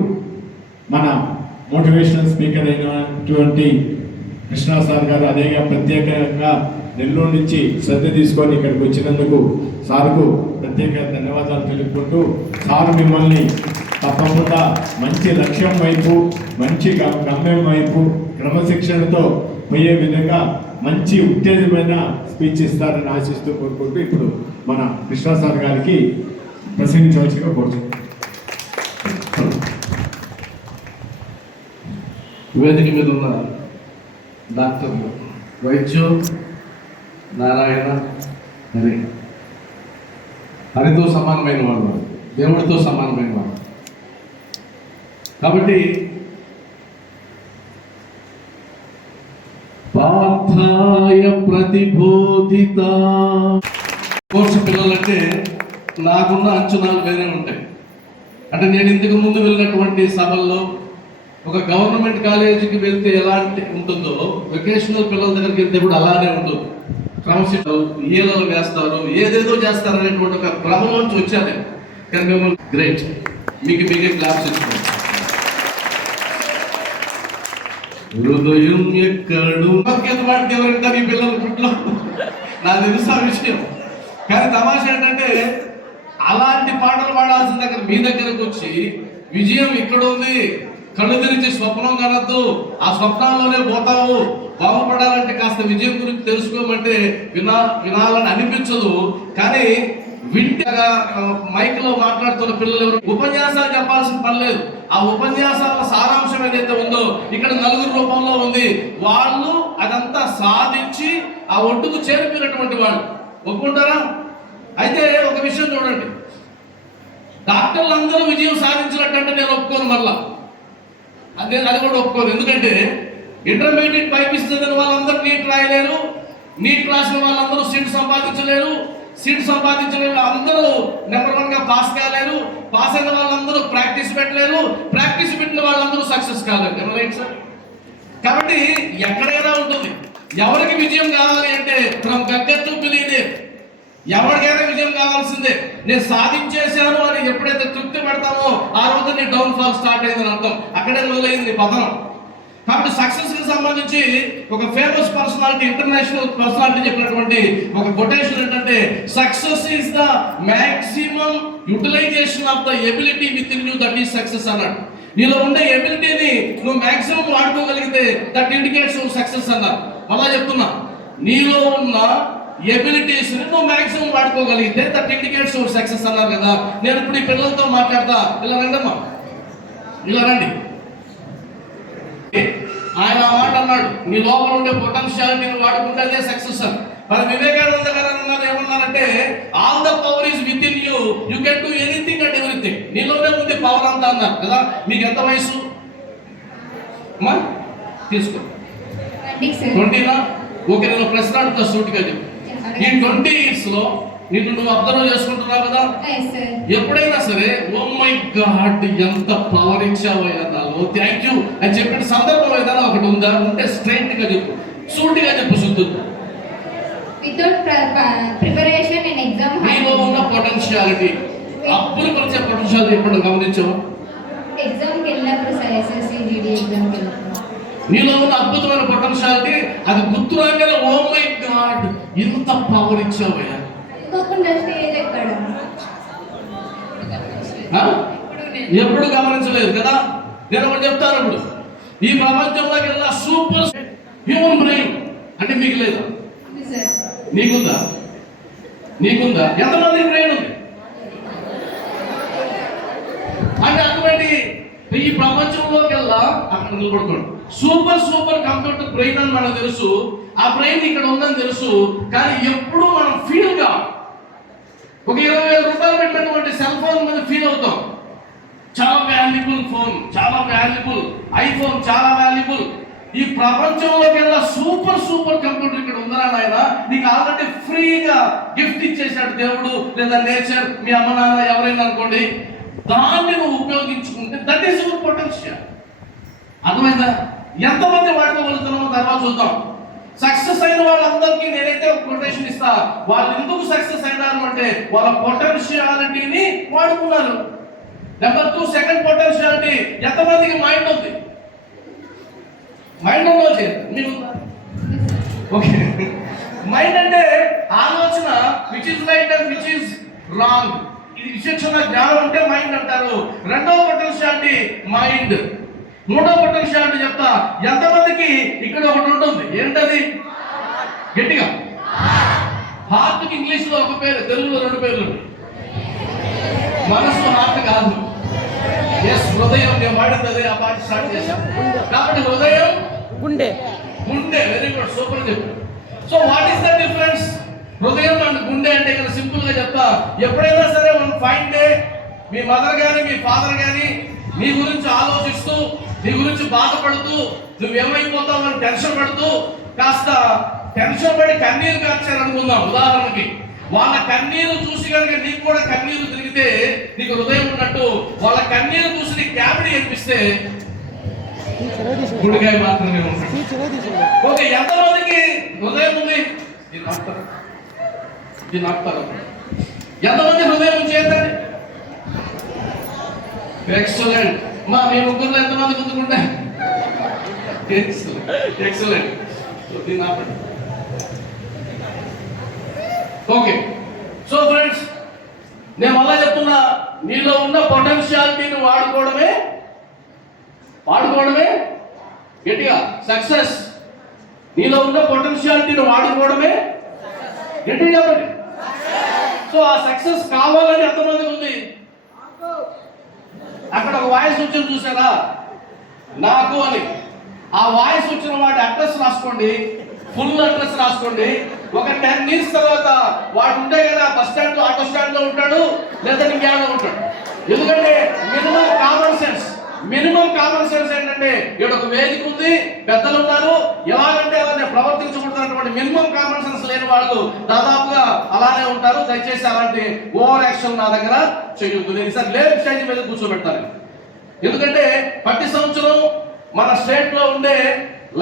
మన మోటివేషనల్ స్పీకర్ అయినటువంటి కృష్ణా సార్ గారు అదేగా ప్రత్యేకంగా నెల్లూరు నుంచి శ్రద్ధ తీసుకొని ఇక్కడికి వచ్చినందుకు సార్కు ప్రత్యేక ధన్యవాదాలు తెలుపుకుంటూ సార్ మిమ్మల్ని తప్పకుండా మంచి లక్ష్యం వైపు మంచి గమ్యం వైపు క్రమశిక్షణతో పోయే విధంగా మంచి ఉత్తేజమైన స్పీచ్ ఇస్తారని ఆశిస్తూ కోరుకుంటూ ఇప్పుడు మన కృష్ణా సార్ గారికి ప్రసంగించవలసిగా కోరుతున్నాం. వేదిక మీద ఉన్న డాక్టర్లు, వైద్యు నారాయణ హరితో సమానమైన వాళ్ళు, దేవుడితో సమానమైన వాళ్ళు. కాబట్టి పాఠాయ ప్రతిబోధిత కోర్సు పిల్లలంటే నాకున్న అంచనాలు వేరే ఉంటాయి. అంటే నేను ఇంతకు ముందు వెళ్ళినటువంటి సభల్లో ఒక గవర్నమెంట్ కాలేజీకి వెళ్తే ఎలాంటి ఉంటుందో వొకేషనల్ పిల్లల దగ్గరికి వెళ్తే కూడా అలానే ఉంటుంది. క్రమశిక్షణ ఈలలు వేస్తారు, ఏదేదో చేస్తారు అనేటువంటి ఒక భ్రమం నుంచి వచ్చాను. కానీ మిమ్మల్ని గ్రేట్, మీకే క్లాప్స్ ఇస్తున్నాను. హృదయం ఎక్కడు పాటికి ఎవరంటారు ఈ పిల్లల గుట్లో? నాకు తెలుసు ఆ విషయం. కానీ తమాషా ఏంటంటే అలాంటి పాటలు పాడాల్సిన దగ్గర మీ దగ్గరకు వచ్చి విజయం ఇక్కడ ఉంది, కళ్ళు తెరిచి స్వప్నం కనద్దు, ఆ స్వప్నాల్లోనే పోతావు, బాగుపడాలంటే కాస్త విజయం గురించి తెలుసుకోమంటే వినాలని అనిపించదు. కానీ వింటగా మైక్ లో మాట్లాడుతున్న పిల్లలు ఎవరు ఉపన్యాసాలు చెప్పాల్సిన పని లేదు. ఆ ఉపన్యాసాల సారాంశం ఏదైతే ఉందో ఇక్కడ నలుగురు రూపంలో ఉంది. వాళ్ళు అదంతా సాధించి ఆ ఒడ్డుకు చేరిపోయినటువంటి వాళ్ళు. ఒప్పుకుంటారా? అయితే ఒక విషయం చూడండి, డాక్టర్లు అందరూ విజయం సాధించినట్టు నేను ఒప్పుకోను. మళ్ళా అది కూడా ఒప్పుకోను. ఎందుకంటే ఇంటర్మీడియట్ బైపీసీ చదివిన వాళ్ళందరూ నీట్ రాయలేరు, నీట్ రాసిన వాళ్ళందరూ సీట్ సంపాదించలేరు, సీట్ సంపాదించిన అందరూ నెంబర్ 1 గా పాస్ కాలేరు, పాస్ అయిన వాళ్ళందరూ ప్రాక్టీస్ పెట్టలేరు, ప్రాక్టీస్ పెట్టిన వాళ్ళందరూ సక్సెస్ కాలేరు. Right sir? కాబట్టి ఎక్కడైనా ఉంటుంది. ఎవరికి విజయం కావాలి అంటే ఫ్రమ్ గగ్గర్ టు బిలీవ్, ఎవరికైనా విజయం కావాల్సిందే. నేను సాధించేశాను అని ఎప్పుడైతే తృప్తి పడతామో ఆ రోజు నీ డౌన్ ఫాల్ స్టార్ట్ అయిందని అర్థం. అక్కడే మొదలైంది పతనం. కాబట్టి సక్సెస్ కి సంబంధించి ఒక ఫేమస్ పర్సనాలిటీ, ఇంటర్నేషనల్ పర్సనాలిటీ చెప్పినటువంటి ఒక కొటేషన్ ఏంటంటే, success is the maximum utilization of the ability within you, that is success అన్నాడు. నీలో ఉండే ఎబిలిటీని నువ్వు మాక్సిమం వాడుకోగలిగితే దట్ ఇండికేట్స్ సక్సెస్ అన్నారు. అలా చెప్తున్నా, నీలో ఉన్న ఎబిలిటీస్ నువ్వు మాక్సిమం వాడుకోగలిగితే దట్ ఇండికేట్స్ సక్సెస్ అన్నారు కదా. నేను ఇప్పుడు ఈ పిల్లలతో మాట్లాడతా. ఇలా రండమ్మా, ఇలా రండి. ఆయన ఆ మాట అన్నాడు, నీ లోపల ఉండే పొటెన్షియాలిటీని వాడుకుంటే అదే సక్సెస్ అని. మరి వివేకానంద గారు అన్నారు, ఏమన్నారంటే all the power is with in you, you can do anything and everything. నీలోనే ఉంది పవర్ అంతా అన్నారు కదా. మీకు ఎంత వయసు అమ్మా? తీసుకో. 20నా? ఓకే, నేను ప్రశ్న అడుగుతా సూటిగా చెప్పు. ఈ 20 years లో నువ్వు అబ్జర్వ్ చేసుకుంటున్నావు కదా, ఎప్పుడైనా సరే ఓ మై గాడ్ ఎంత పవర్ ఇచ్చావయ్యా నాలో, థ్యాంక్ యూ అని చెప్పిన సందర్భం ఏదైనా ఒకటి ఉందా? ఉంటే స్ట్రైట్ గా చెప్పు, సూటిగా చెప్పు, శుద్ధంగా. ప్రిపరేషన్ అండ్ ఎగ్జామ్ నీలో ఉన్న పొటెన్షియాలిటీ, అప్పులు పరిచే పొటెన్షియాలిటీ ఎప్పుడు గమనించావు? ఎగ్జామ్కి వెళ్ళినప్పుడు సార్, ఎస్ఎస్సి జీడీ ఎగ్జామ్కి వెళ్ళినప్పుడు నీలో ఉన్న అద్భుతమైన పొటెన్షియాలిటీ అది గుర్తు రాగానే ఓ మై గాడ్ ఇంత పవర్ ఇచ్చావయ్యా. స్టేజ్ ఎక్కడ ఎప్పుడు గమనించలేదు కదా. నేను ఒకటి చెప్తాను, ఇప్పుడు ఈ ప్రపంచంలోకి వెళ్ళా సూపర్ హ్యూమన్ బ్రెయిన్ అంటే మీకు లేదా? నీకుందా? నీకుందా? ఎంతమంది బ్రెయిన్ ఉంది అంటే అటువంటి ఈ ప్రపంచంలోకి వెళ్ళా అక్కడ నిలబడుకోండి. సూపర్ కంప్యూటర్ బ్రెయిన్ అని మనకు తెలుసు. ఆ బ్రెయిన్ ఇక్కడ ఉందని తెలుసు. కానీ ఎప్పుడు మనం ఫీల్ గా ఒక 20,000 రూపాయలు పెట్టినటువంటి సెల్ ఫోన్ మీద ఫీల్ అవుతాం. చాలా వాల్యుబుల్ ఫోన్, చాలా వాల్యుబుల్ ఐఫోన్, చాలా వాల్యుబుల్. ఈ ప్రపంచంలోకి వెళ్ళా సూపర్ కంప్యూటర్ ఇక్కడ ఉందా నాయన, నీకు ఆల్రెడీ ఫ్రీగా గిఫ్ట్ ఇచ్చేసాడు దేవుడు, లేదా నేచర్, మీ అమ్మ నాన్న ఎవరైనా అనుకోండి. దాన్ని నువ్వు ఉపయోగించుకుంటే దట్ ఈస్ యువర్ పొటెన్షియల్. అర్థమైందా? ఎంతమంది వాడుకోగలుగుతున్నామో తర్వాత చూద్దాం. సక్సెస్ అయిన వాళ్ళందరికీ నేనైతే ఒక కొటేషన్ ఇస్తా. వాళ్ళు ఎందుకు సక్సెస్ అయినారు అంటే వాళ్ళ పొటెన్షియాలిటీని వాడుకున్నారు. Number 2, second potentiality. ఎంతమందికి మైండ్ ఉంది? మైండ్ ఉండొచ్చు మీకు. ఓకే, మైండ్ అంటే ఆలోచన, which is right and which is wrong, ఇది విచక్షణ జ్ఞానం ఉంటే మైండ్ అంటారు. రెండవ పొటెన్షియాలిటీ మైండ్. మూడవ పొటెన్షియాలిటీ చెప్తా. ఎంతమందికి ఇక్కడ ఒకటి ఉంటుంది, ఏంటది? గట్టిగా. హార్ట్ కి ఇంగ్లీష్ లో ఒక పేరు, తెలుగులో 2 పేర్లు. మనసు హార్ట్ కాదు. ఎస్, హృదయం. నేను వాడింది ఆ పాట స్టార్ట్ చేశాను కాబట్టి హృదయం, గుండె. వెరీ గుడ్, సూపర్ చెప్పు. So what is the difference హృదయం అండ్ గుండె అంటే? ఇక్కడ సింపుల్ గా చెప్తా. ఎప్పుడైనా సరే వన్ ఫైన్ డే మీ మదర్ గాని మీ ఫాదర్ గాని నీ గురించి ఆలోచిస్తూ, నీ గురించి బాధపడుతూ, నువ్వేమైపోతావు అని టెన్షన్ పడుతూ, కాస్త టెన్షన్ పడి కన్నీరు కార్చారు అనుకుందాం ఉదాహరణకి. వాళ్ళ కన్నీరు చూసి కనుక నీకు కూడా కన్నీరు తిరిగితే నీకు హృదయం ఉన్నట్టు. వాళ్ళ కన్నీరు చూసి నీకు క్యాబిడీ అనిపిస్తే గుడికాయ మాత్రమే ఉంటాడు. ఓకే, ఎంతమందికి హృదయం ఉంది? దీన్ని ఆపుతారు. ఎంతమంది హృదయం చేద్దండి? ఎక్సలెంట్. మీ ముగ్గురులో ఎంతమంది గుర్తుకుంటాయి? ఎక్సలెంట్. ఓకే, సో ఫ్రెండ్స్, నేను మళ్ళా చెప్తున్నా, నీలో ఉన్న పొటెన్షియాలిటీని వాడుకోవడమే గట్టిగా సక్సెస్. నీలో ఉన్న పొటెన్షియాలిటీని వాడుకోవడమే గట్టిగా చెప్పండి. సో ఆ సక్సెస్ కావాలని ఎంతమందికి ఉంది? అక్కడ ఒక వాయిస్ వచ్చింది చూసారా, నాకు అని. ఆ వాయిస్ వచ్చిన వాటి అడ్రస్ రాసుకోండి, ఫుల్ అడ్రస్ రాసుకోండి. ఒక 10 years తర్వాత వాడు ఉంటాయి కదా, బస్ స్టాండ్ లో, ఆటో స్టాండ్ లో ఉంటాడు, లేదా ఇంకేమైనా ఉంటాడు. ఎందుకంటే మినిమం కామన్ సెన్స్ ఏంటంటే, ఇక్కడ ఒక వేదిక ఉంది, పెద్దలు ఉన్నారు, ఎలాగంటే అలానే ప్రవర్తించకూడదన్నటువంటి మినిమం కామన్ సెన్స్ లేని వాళ్ళు దాదాపుగా అలానే ఉంటారు. దయచేసి అలాంటి ఓవర్ యాక్షన్ నా దగ్గర చేయొద్దు. నేను ఈసారి లేట్ స్టేజ్ మీద కూర్చోబెడతాను. ఎందుకంటే ప్రతి సంవత్సరం మన స్టేట్ లో ఉండే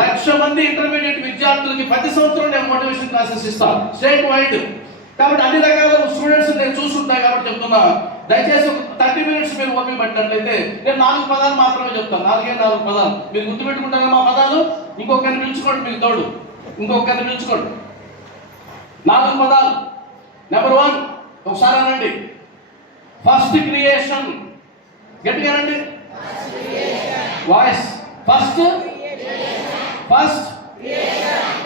1,00,000 మంది ఇంటర్మీడియట్ విద్యార్థులకి ప్రతి సంవత్సరం నేను మోటివేషన్ క్లాసెస్ ఇస్తాను స్టేట్ వైడ్. కాబట్టి అన్ని రకాల స్టూడెంట్స్ నేను చూస్తుంటాను కాబట్టి చెప్తున్నా, దయచేసి ఒక 30 minutes మీరు ఓపిక పట్టినట్లయితే నేను 4 పదాలు మాత్రమే చెప్తాను. 4 పదాలు మీరు గుర్తుపెట్టుకుంటారా మా పదాలు? ఇంకొకరిని పిలుచుకోండి, మీకు తోడు ఇంకొకరిని పిలుచుకోండి. 4 పదాలు. నెంబర్ 1 ఒకసారి అనండి, ఫస్ట్ క్రియేషన్. గట్టిగా అనండి, వాయిస్ ఫస్ట్.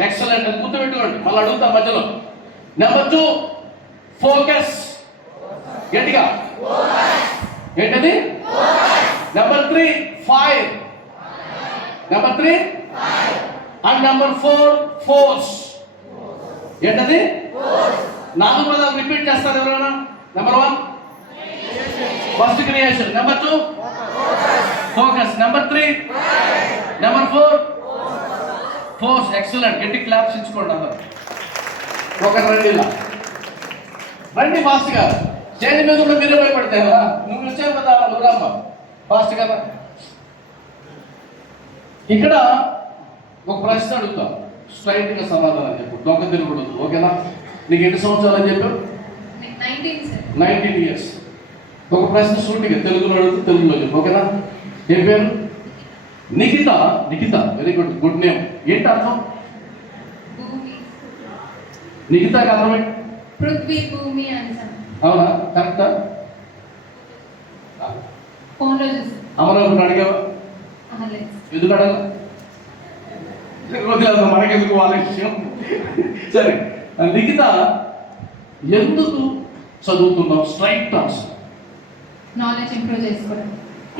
ఎక్సలెంట్, అది గుర్తుపెట్టుకోండి, మళ్ళీ అడుగుతా మధ్యలో. Number 2 focus. గట్టిగా ఏంటది? Number 3 fire. And number 4 force. ఏంటది? 4 పదాలు రిపీట్ చేస్తారు ఎవరైనా? Number 1 first creation, number 2 focus, number 3 number 4 force. Excellent, గట్టి క్లాప్స్ ఇచ్చుకోండి అందరూ. ఒకరు రండి ఫాస్ట్ గా. స్టేజ్ మీద కూడా మీరే భయపడతాయి కదా, నువ్వు వచ్చే కదా, నువ్వు ఫాస్ట్ కదా. ఇక్కడ ఒక ప్రశ్న అడుగుతాం, స్ట్రైట్ గా సమాధానం చెప్పు, దొంగ తిరుగుడు. ఓకేనా? నీకు ఎన్ని సంవత్సరాలు అని చెప్పావు? 19 years. ఒక ప్రశ్న సూటిగా తెలుగులో అడుగుతూ తెలుగులో చెప్పు. ఓకేనా? ఏం పేరు? నిఖిత. Very good name. ఏంటి అర్థం? నిఖితకి అర్థమే పృథ్వీ, భూమి అంశం. అవునా? కరెక్టా? అమరావతి అడిగావా? ఎందుకు అడగ? మనకెందుకు వాళ్ళ విషయం. సరే, నిఖిత ఎందుకు చదువుతున్నావు? Straight answer. నాలెడ్జ్ ఇంప్రూవ్ చేసుకోవడం.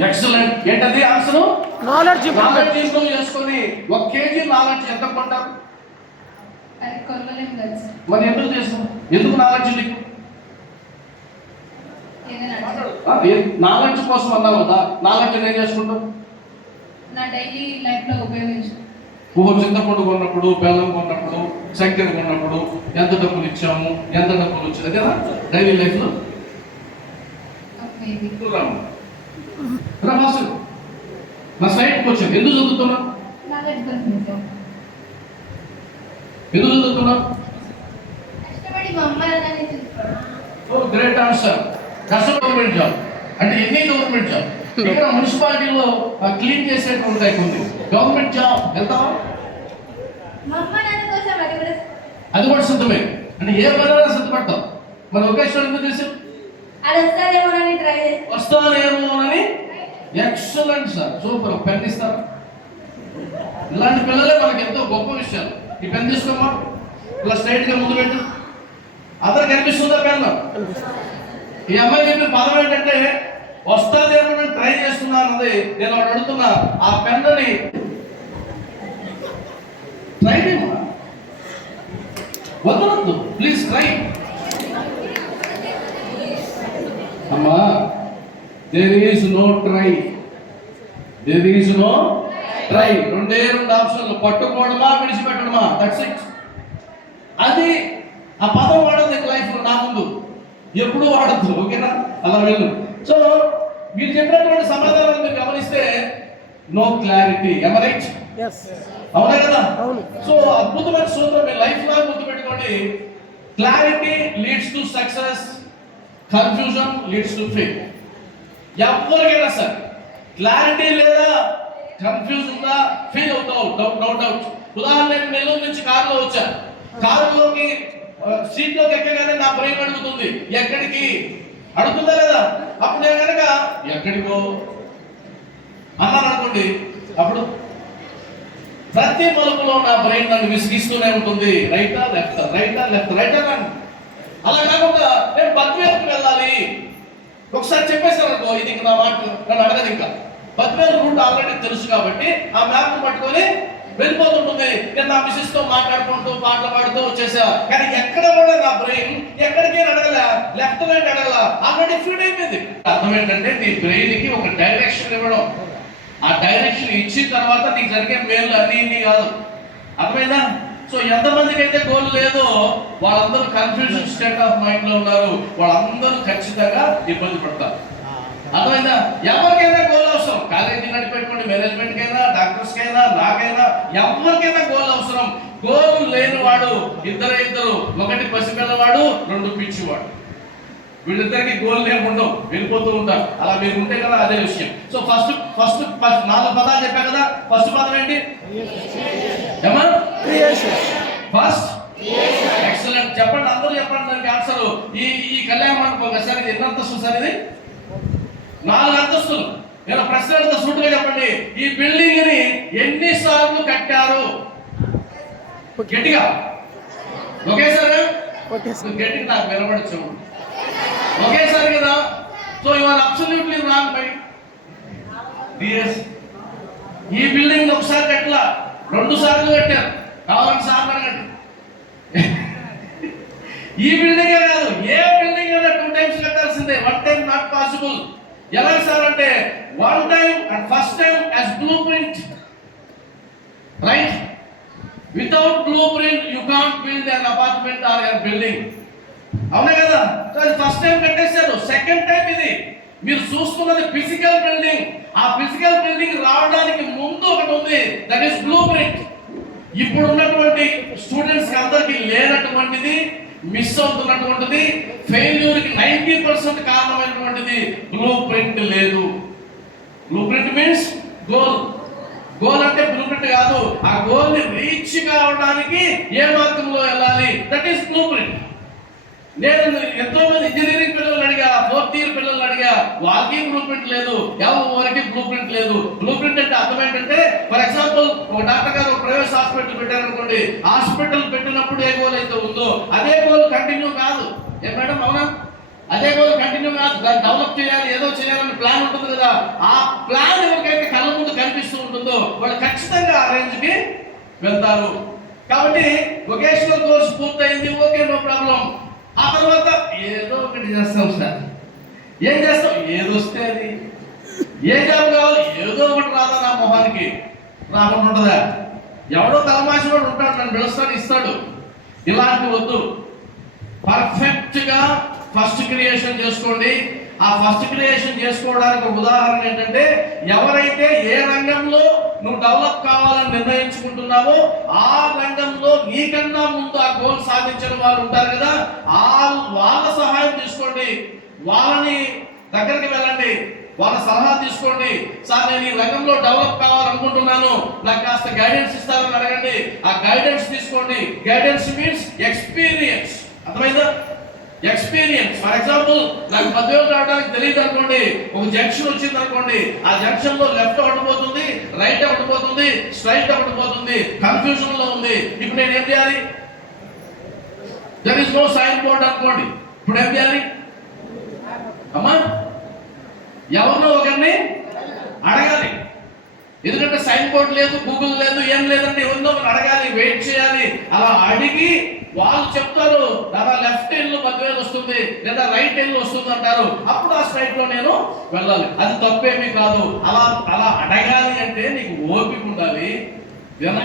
ఎక్సలెంట్. ఏంటది ఆన్సర్? నాలెడ్జ్ ఇంప్రూవ్ చేసుకొని 1 kg నాలెడ్జ్ ఎంత కొంటారు? అది కొనలేం కదా సార్. మరి ఎందుకు చేస్తావు? ఎందుకు నాలెడ్జ్ నీకు? నాలెడ్జ్ కోసం అన్నావు కదా, నాలెడ్జ్ ఏం చేసుకుంటావు? నా డైలీ లైఫ్ లో ఉపయోగించు. చింతపండు కొన్నప్పుడు, బెల్లం కొన్నప్పుడు, చక్కెర కొన్నప్పుడు ఎంత డబ్బులు ఇచ్చాము, ఎంత డబ్బులు వచ్చింది కదా డైలీ లైఫ్ లో. నా సైడ్కి వచ్చాను. ఎందుకు చదువుతున్నావు? కష్టపడి మా అమ్మ నాన్నని చూసుకోవడం. Great answer. గవర్నమెంట్ జాబ్ అంటే ఎన్ని గవర్నమెంట్ జాబ్? ఇక్కడ మున్సిపాలిటీలో క్లీన్ చేసేట్టు ఉంటాయి కొన్ని. గవర్నమెంట్ జాబ్ వెళ్తావా? మా అమ్మ నాన్న కోసం అది కూడా సిద్ధమే. అంటే ఏ పనైనా సిద్ధపడతాం. మరి ఒకేషన్ ఎందుకు చేసాం? అది వస్తాదేమోనని ట్రై చేస్తాం. వస్తానేమోనని. Excellent sir, super. పెన్ ఇస్తారా? ఇలాంటి పిల్లలే మనకి ఎంతో గొప్ప విషయాలు. ఈ పెన్ తీసుకోమా, ఇలా స్ట్రైట్ గా ముందు పెట్టు. అందరు కనిపిస్తుందా పెన్? ఈ అమ్మాయి చెప్పిన పదం ఏంటంటే వస్తాదేమో ట్రై చేస్తున్నాను అన్నది. నేను వాడు అడుగుతున్నా, ఆ పెన్నుని ట్రై చేయమా, వదలొద్దు ప్లీజ్, ట్రై. అమ్మా, దేర్ ఈజ్ నో ట్రై. రెండే 2 ఆప్షన్లు, పట్టుకోవడమా విడిచిపెట్టడమా. That's it. అది ఆ పదం వాడదు లైఫ్ లో. నా ముందు ఎప్పుడు వాడద్దు. ఓకేనా? అలా వెళ్ళు. సో మీరు చెప్పినటువంటి సమాధానాలు మీరు గమనిస్తే no clarity. am I right? అవునా కదా? సో అద్భుతమైన సూత్రం మీ లైఫ్ లో గుర్తుపెట్టుకోండి. Clarity leads to success, confusion leads to fail. ఎవరికైనా సార్ క్లారిటీ లేదా కన్ఫ్యూజ్ ఉందా, ఫీల్ అవుతావు, నో డౌట్. ఉదాహరణ, నేను నెల్లూరు నుంచి కారులో వచ్చాను. కారులోకి సీట్లోకి ఎక్కగానే నా బ్రెయిన్ అడుగుతుంది ఎక్కడికి, అడుగుతుందా లేదా? అప్పుడు నేను కనుక ఎక్కడికో అన్నాను అనుకోండి, అప్పుడు ప్రతి మలుపులో నా బ్రెయిన్ నన్ను విసిగిస్తూనే ఉంటుంది. రైటా లెఫ్ట్, రైటా లెఫ్ట్, రైటా లెఫ్ట్. అలా కాకుండా నేను బద్వేలుకు వెళ్ళాలి ఒకసారి చెప్పేసాను అనుకో, ఇది ఇంకా నా మాట నన్ను అడగదు. ఇంకా బద్వేలు రూట్ ఆల్రెడీ తెలుసు కాబట్టి ఆ మ్యాప్ పట్టుకొని వెళ్ళిపోతుంటుంది. నేను నా మిసెస్ తో మాట్లాడుకుంటూ పాటలు పాడుతూ వచ్చేసా. కానీ ఎక్కడ కూడా నా బ్రెయిన్ ఎక్కడికి అడగలే, లెఫ్ట్ రైట్ అడగల, ఆల్రెడీ ఫీడ్ అయిపోయింది. అర్థం ఏంటంటే నీ బ్రెయిన్ కి ఒక డైరెక్షన్ ఇవ్వడం. ఆ డైరెక్షన్ ఇచ్చిన తర్వాత నీకు జరిగే మేలు అన్ని కాదు. అర్థమైందా? సో ఎంతమందికి అయితే గోల్ లేదో వాళ్ళందరూ కన్ఫ్యూజన్ స్టేట్ ఆఫ్ మైండ్ లో ఉన్నారు. వాళ్ళందరూ ఖచ్చితంగా ఇబ్బంది పడతారు. అర్థమైందా? ఎవరికైనా గోల్ అవసరం. కాలేజీ నడిపెట్టుకోండి, మేనేజ్మెంట్ కైనా, డాక్టర్స్ కైనా, నాకైనా, ఎవరికైనా గోల్ అవసరం. గోల్ లేని వాడు ఇద్దరు, ఒకటి పసిపిల్లవాడు, రెండు పిచ్చివాడు. వీళ్ళిద్దరికి గోల్ ఉండవు, వెళ్ళిపోతూ ఉంటారు. అలా మీరు ఉంటే కదా అదే విషయం. సో ఫస్ట్ 4 పదాలు చెప్పా కదా. ఫస్ట్ పదం ఏంటి? First excellent. చెప్పండి, అందరూ చెప్పండి దానికి ఆన్సర్. ఈ కళ్యాణ మండపం సార్ ఇది ఎన్ని అంతస్తులు సార్? ఇది 4 అంతస్తులు. నేను ప్రశ్న అడుగుతా, సూటుగా చెప్పండి. ఈ బిల్డింగ్ ని ఎన్నిసార్లు కట్టారు? గట్టిగా ఒకేసారి గట్టిగా నాకు వినపడచ్చు. ఒకేసారి కదా. So you are absolutely wrong by DS. ఈ బిల్డింగ్ ఒకసారి కట్టలా, 2 సార్లు కట్టారు. కావాలని సార్ అడగండి. ఈ బిల్డింగే కాదు, ఏ బిల్డింగ్ అయినా 2 times కట్టాల్సిందే. 1 time నాట్ పాసిబుల్. ఎలా సార్ అంటే 1 time and first time as blueprint, right? Without blueprint you can't build an apartment or a building. అవునా కదా? ఫస్ట్ టైం కట్టేశారు. సెకండ్ టైం ఇది మీరు చూస్తున్నది ఫిజికల్ బిల్డింగ్. ఆ ఫిజికల్ బిల్డింగ్ రావడానికి ముందు ఒకటి ఉంది, దట్ ఈస్ బ్లూ ప్రింట్. ఇప్పుడు ఉన్నటువంటి స్టూడెంట్స్ కి అందరికి లేనటువంటిది, మిస్ అవుతున్నటువంటిది, ఫెయిల్యూర్ కి 90% కారణమైనటువంటిది బ్లూ ప్రింట్ లేదు. Blue print means goal. Goal అంటే బ్లూ ప్రింట్ కాదు. ఆ గోల్ ని రీచ్ కావడానికి ఏ మార్గంలో వెళ్ళాలి, దట్ ఈస్ బ్లూ ప్రింట్. నేను ఎంతో మంది ఇంజనీరింగ్ పిల్లలు అడిగా, 4th year పిల్లలు అడిగా, వాళ్ళకి బ్లూ ప్రింట్ లేదు, ఎవరికి బ్లూ ప్రింట్ లేదు. బ్లూ ప్రింట్ అంటే అర్థం ఏంటంటే, ఫర్ ఎగ్జాంపుల్ ఒక డాక్టర్ గారు ప్రైవేట్ హాస్పిటల్ పెట్టారనుకోండి, హాస్పిటల్ పెట్టినప్పుడు ఏ గోల్ అయితే ఉందో అదే గోల్ కంటిన్యూ కాదు. ఏ మేడం అవునా? అదే గోల్ కంటిన్యూ కాదు. దాన్ని డెవలప్ చేయాలి, ఏదో చేయాలని ప్లాన్ ఉంటుంది కదా. ఆ ప్లాన్ ఎవరికైతే కళ్ళ ముందు కనిపిస్తూ ఉంటుందో వాళ్ళు ఖచ్చితంగా ఆ రేంజ్ కి వెళ్తారు. కాబట్టి వొకేషనల్ కోర్స్ పూర్తయింది, ఓకే, నో ప్రాబ్లం. ఆ తర్వాత ఏదో ఒకటి చేస్తాం సార్. ఏం చేస్తాం? ఏదొస్తే అది. ఏ జాబ్ కావాలి? ఏదో ఒకటి రాదా నా మొహానికి? రాకుండా ఉంటుందా? ఎవడో తలమాసి వాడు ఉంటాడు, నన్ను పిలుస్తాడు, ఇస్తాడు. ఇలాంటి వద్దు. పర్ఫెక్ట్ గా ఫస్ట్ క్రియేషన్ చేసుకోండి. ఆ ఫస్ట్ క్రియేషన్ చేసుకోవడానికి ఉదాహరణ ఏంటంటే, ఎవరైతే ఏ రంగంలో నువ్వు డెవలప్ కావాలని నిర్ణయించుకుంటున్నావో ఆ రంగంలో నీకన్నా ముందు ఆ గోల్ సాధించిన వాళ్ళు ఉంటారు కదా, వాళ్ళ సహాయం తీసుకోండి. వాళ్ళని దగ్గరికి వెళ్ళండి, వాళ్ళ సలహా తీసుకోండి. సార్ నేను ఈ రంగంలో డెవలప్ కావాలనుకుంటున్నాను, నాకు కాస్త గైడెన్స్ ఇస్తారని అడగండి. ఆ గైడెన్స్ తీసుకోండి. Guidance means experience. అర్థమైందా? ఎక్స్పీరియన్స్. ఫర్ ఎగ్జాంపుల్ నాకు మధ్యలో రావడానికి తెలియదు అనుకోండి, ఒక జంక్షన్ వచ్చింది అనుకోండి, ఆ జంక్షన్ లో లెఫ్ట్ ఒకటి పోతుంది, రైట్ ఒకటి పోతుంది, స్ట్రైట్ ఒకటి పోతుంది, కన్ఫ్యూజన్ లో ఉంది. ఇప్పుడు నేను ఏం చేయాలి? There is no sign board అనుకోండి, ఇప్పుడు ఏం చేయాలి? అమ్మా ఎవరినో ఒకరిని అడగాలి. ఎందుకంటే సైన్ బోర్డ్ లేదు, గూగుల్ లేదు, ఏం లేదంటే ఎవరినో అడగాలి, వెయిట్ చేయాలి. అలా అడిగి వాళ్ళు చెప్తారు, దాని లెఫ్ట్ ఎల్లు 10,000 వస్తుంది, లేదా రైట్ ఎల్లు వస్తుంది అంటారు. అప్పుడు ఆ స్ట్రైట్ లో నేను వెళ్ళాలి. అది తప్పేమీ కాదు. అలా అడగాలి అంటే నీకు ఓపిక ఉండాలి,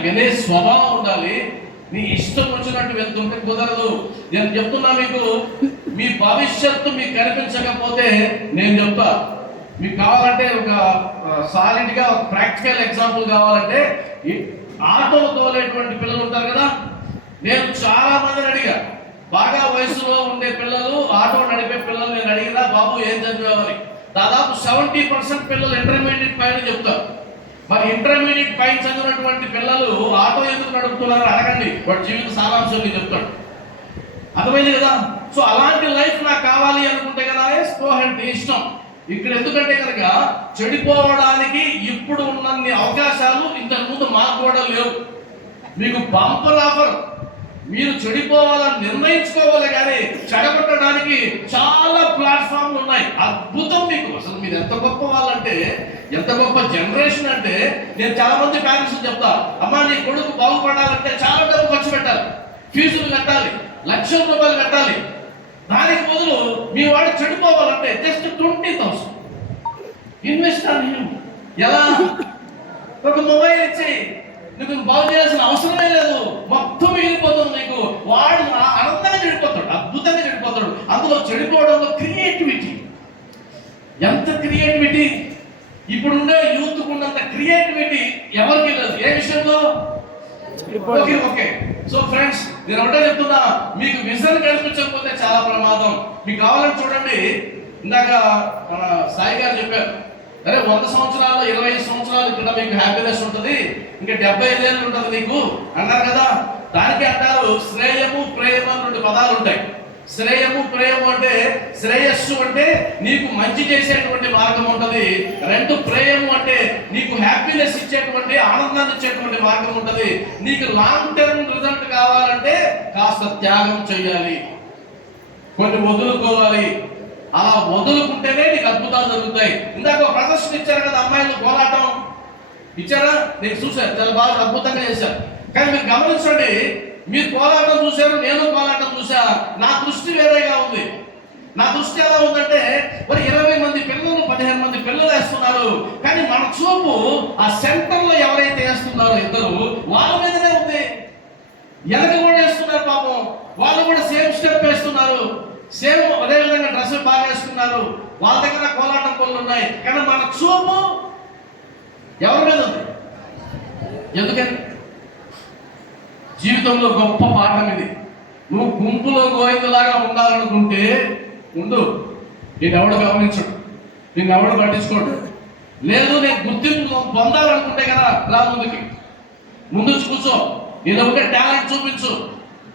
వినే స్వభావం ఉండాలి. నీ ఇష్టం వచ్చినట్టు వెళ్తుంటే కుదరదు. నేను చెప్తున్నా మీకు, మీ భవిష్యత్తు మీకు కనిపించకపోతే నేను చెప్తా. మీకు కావాలంటే ఒక సాలిడ్ గా ఒక ప్రాక్టికల్ ఎగ్జాంపుల్ కావాలంటే, ఆటో తోలేటువంటి పిల్లలు ఉంటారు కదా. నేను చాలా మందిని అడిగా, బాగా వయసులో ఉండే పిల్లలు, ఆటో నడిపే పిల్లలు నేను అడిగినా, బాబు ఏం చదివామని. దాదాపు 70% పిల్లలు ఇంటర్మీడియట్ పైన చెప్తారు. మరి ఇంటర్మీడియట్ పై చదివినటువంటి పిల్లలు ఆటో ఎందుకు నడుపుతున్నారు అడగండి, వాడి జీవిత సారాంశం నేను చెప్తాడు. అర్థమైంది కదా? సో అలాంటి లైఫ్ నాకు కావాలి అనుకుంటే కదా స్పోహెడ్ ఇష్టం. ఇక్కడ ఎందుకంటే కనుక చెడిపోవడానికి ఇప్పుడు ఉన్నన్ని అవకాశాలు ఇంతకు ముందు మాకు కూడా లేవు. మీకు బంపర్ ఆఫర్, మీరు చెడిపోవాలని నిర్ణయించుకోవాలి కానీ చెడగొట్టడానికి చాలా ప్లాట్ఫామ్లు ఉన్నాయి. అద్భుతం మీకు. అసలు మీరు ఎంత గొప్ప వాళ్ళంటే, ఎంత గొప్ప జనరేషన్ అంటే, నేను చాలా మంది పేరెంట్స్ చెప్తా, అమ్మా నీ కొడుకు బాగుపడాలంటే చాలా డబ్బు ఖర్చు పెట్టాలి, ఫీజులు కట్టాలి, లక్షల రూపాయలు కట్టాలి. దానికి బదులు మీ వాడు చెడిపోవాలంటే జస్ట్ 20,000 ఇన్వెస్ట్ ఆన్ హిమ్. ఎలా? ఒక మొబైల్ ఇచ్చి నీకు బాగు చేయాల్సిన అవసరమే లేదు, మొత్తం మిగిలిపోతుంది నీకు. వాడు ఆనందంగా చెడిపోతాడు, అద్భుతంగా చెడిపోతాడు. అందులో చెడిపోవడంలో క్రియేటివిటీ, ఎంత క్రియేటివిటీ! ఇప్పుడుండే యూత్ ఉన్నంత క్రియేటివిటీ ఎవరికి లేదు. ఏ విషయంలో? ఓకే. సో ఫ్రెండ్స్, నేను ఒకటే చెప్తున్నా, మీకు విజన్ కనిపించకపోతే చాలా ప్రమాదం. మీకు కావాలని చూడండి, ఇందాక మన సాయి గారు చెప్పారు, అరే 100 సంవత్సరాలు 25 సంవత్సరాలు ఇక్కడ మీకు హ్యాపీనెస్ ఉంటుంది, ఇంకా 75 ఏళ్ళు ఉంటుంది నీకు అన్నారు కదా. దానికి అంటారు శ్రేయము ప్రేయము అని 2 పదాలు ఉంటాయి. శ్రేయము ప్రేయము అంటే శ్రేయస్సు అంటే నీకు మంచి చేసేటువంటి మార్గం ఉంటుంది. 2 ప్రేయము అంటే నీకు హ్యాపీనెస్ ఇచ్చేటువంటి ఆనందాన్ని ఇచ్చేటువంటి మార్గం ఉంటుంది. నీకు లాంగ్ టర్మ్ రిజల్ట్ కావాలంటే కాస్త త్యాగం చేయాలి, కొన్ని వదులుకోవాలి. అలా వదులుకుంటేనే నీకు అద్భుతాలు జరుగుతాయి. ఇందాక ప్రదర్శన ఇచ్చారు కదా, అమ్మాయిలు కోలాటం ఇచ్చారా? నేను చూశాను, చాలా బాగా అద్భుతంగా చేశారు. కానీ మీరు గమనించండి, మీరు కోలాటం చూశారు, నేను కోలాటం చూసా, నా దృష్టి వేరేగా ఉంది. నా దృష్టి ఎలా ఉందంటే, మరి 20 మంది పిల్లలు 15 మంది పిల్లలు వేస్తున్నారు, కానీ మన చూపు ఆ సెంటర్ లో ఎవరైతే వేస్తున్నారో ఇద్దరు వాళ్ళ మీదనే ఉంది. వెనక కూడా వేస్తున్నారు పాపం, వాళ్ళు కూడా సేమ్ స్టెప్ వేస్తున్నారు, సేమ్ అదే విధంగా డ్రెస్ బాగా వేసుకున్నారు, వాళ్ళ దగ్గర కోలాటం పనులు ఉన్నాయి, కానీ మన చూపు ఎవరి మీద ఉంది? ఎందుకని? జీవితంలో గొప్ప పాఠం ఇది. నువ్వు గుంపులో గోవిందలాగా ఉండాలనుకుంటే ఉండు, నేను ఎవడు గమనించడు, నేను ఎవడు పట్టించుకోడు. లేదు నేను గుర్తింపు పొందాలనుకుంటే కదా రా ముందు కూర్చో, నీలో ఉండే టాలెంట్ చూపించు,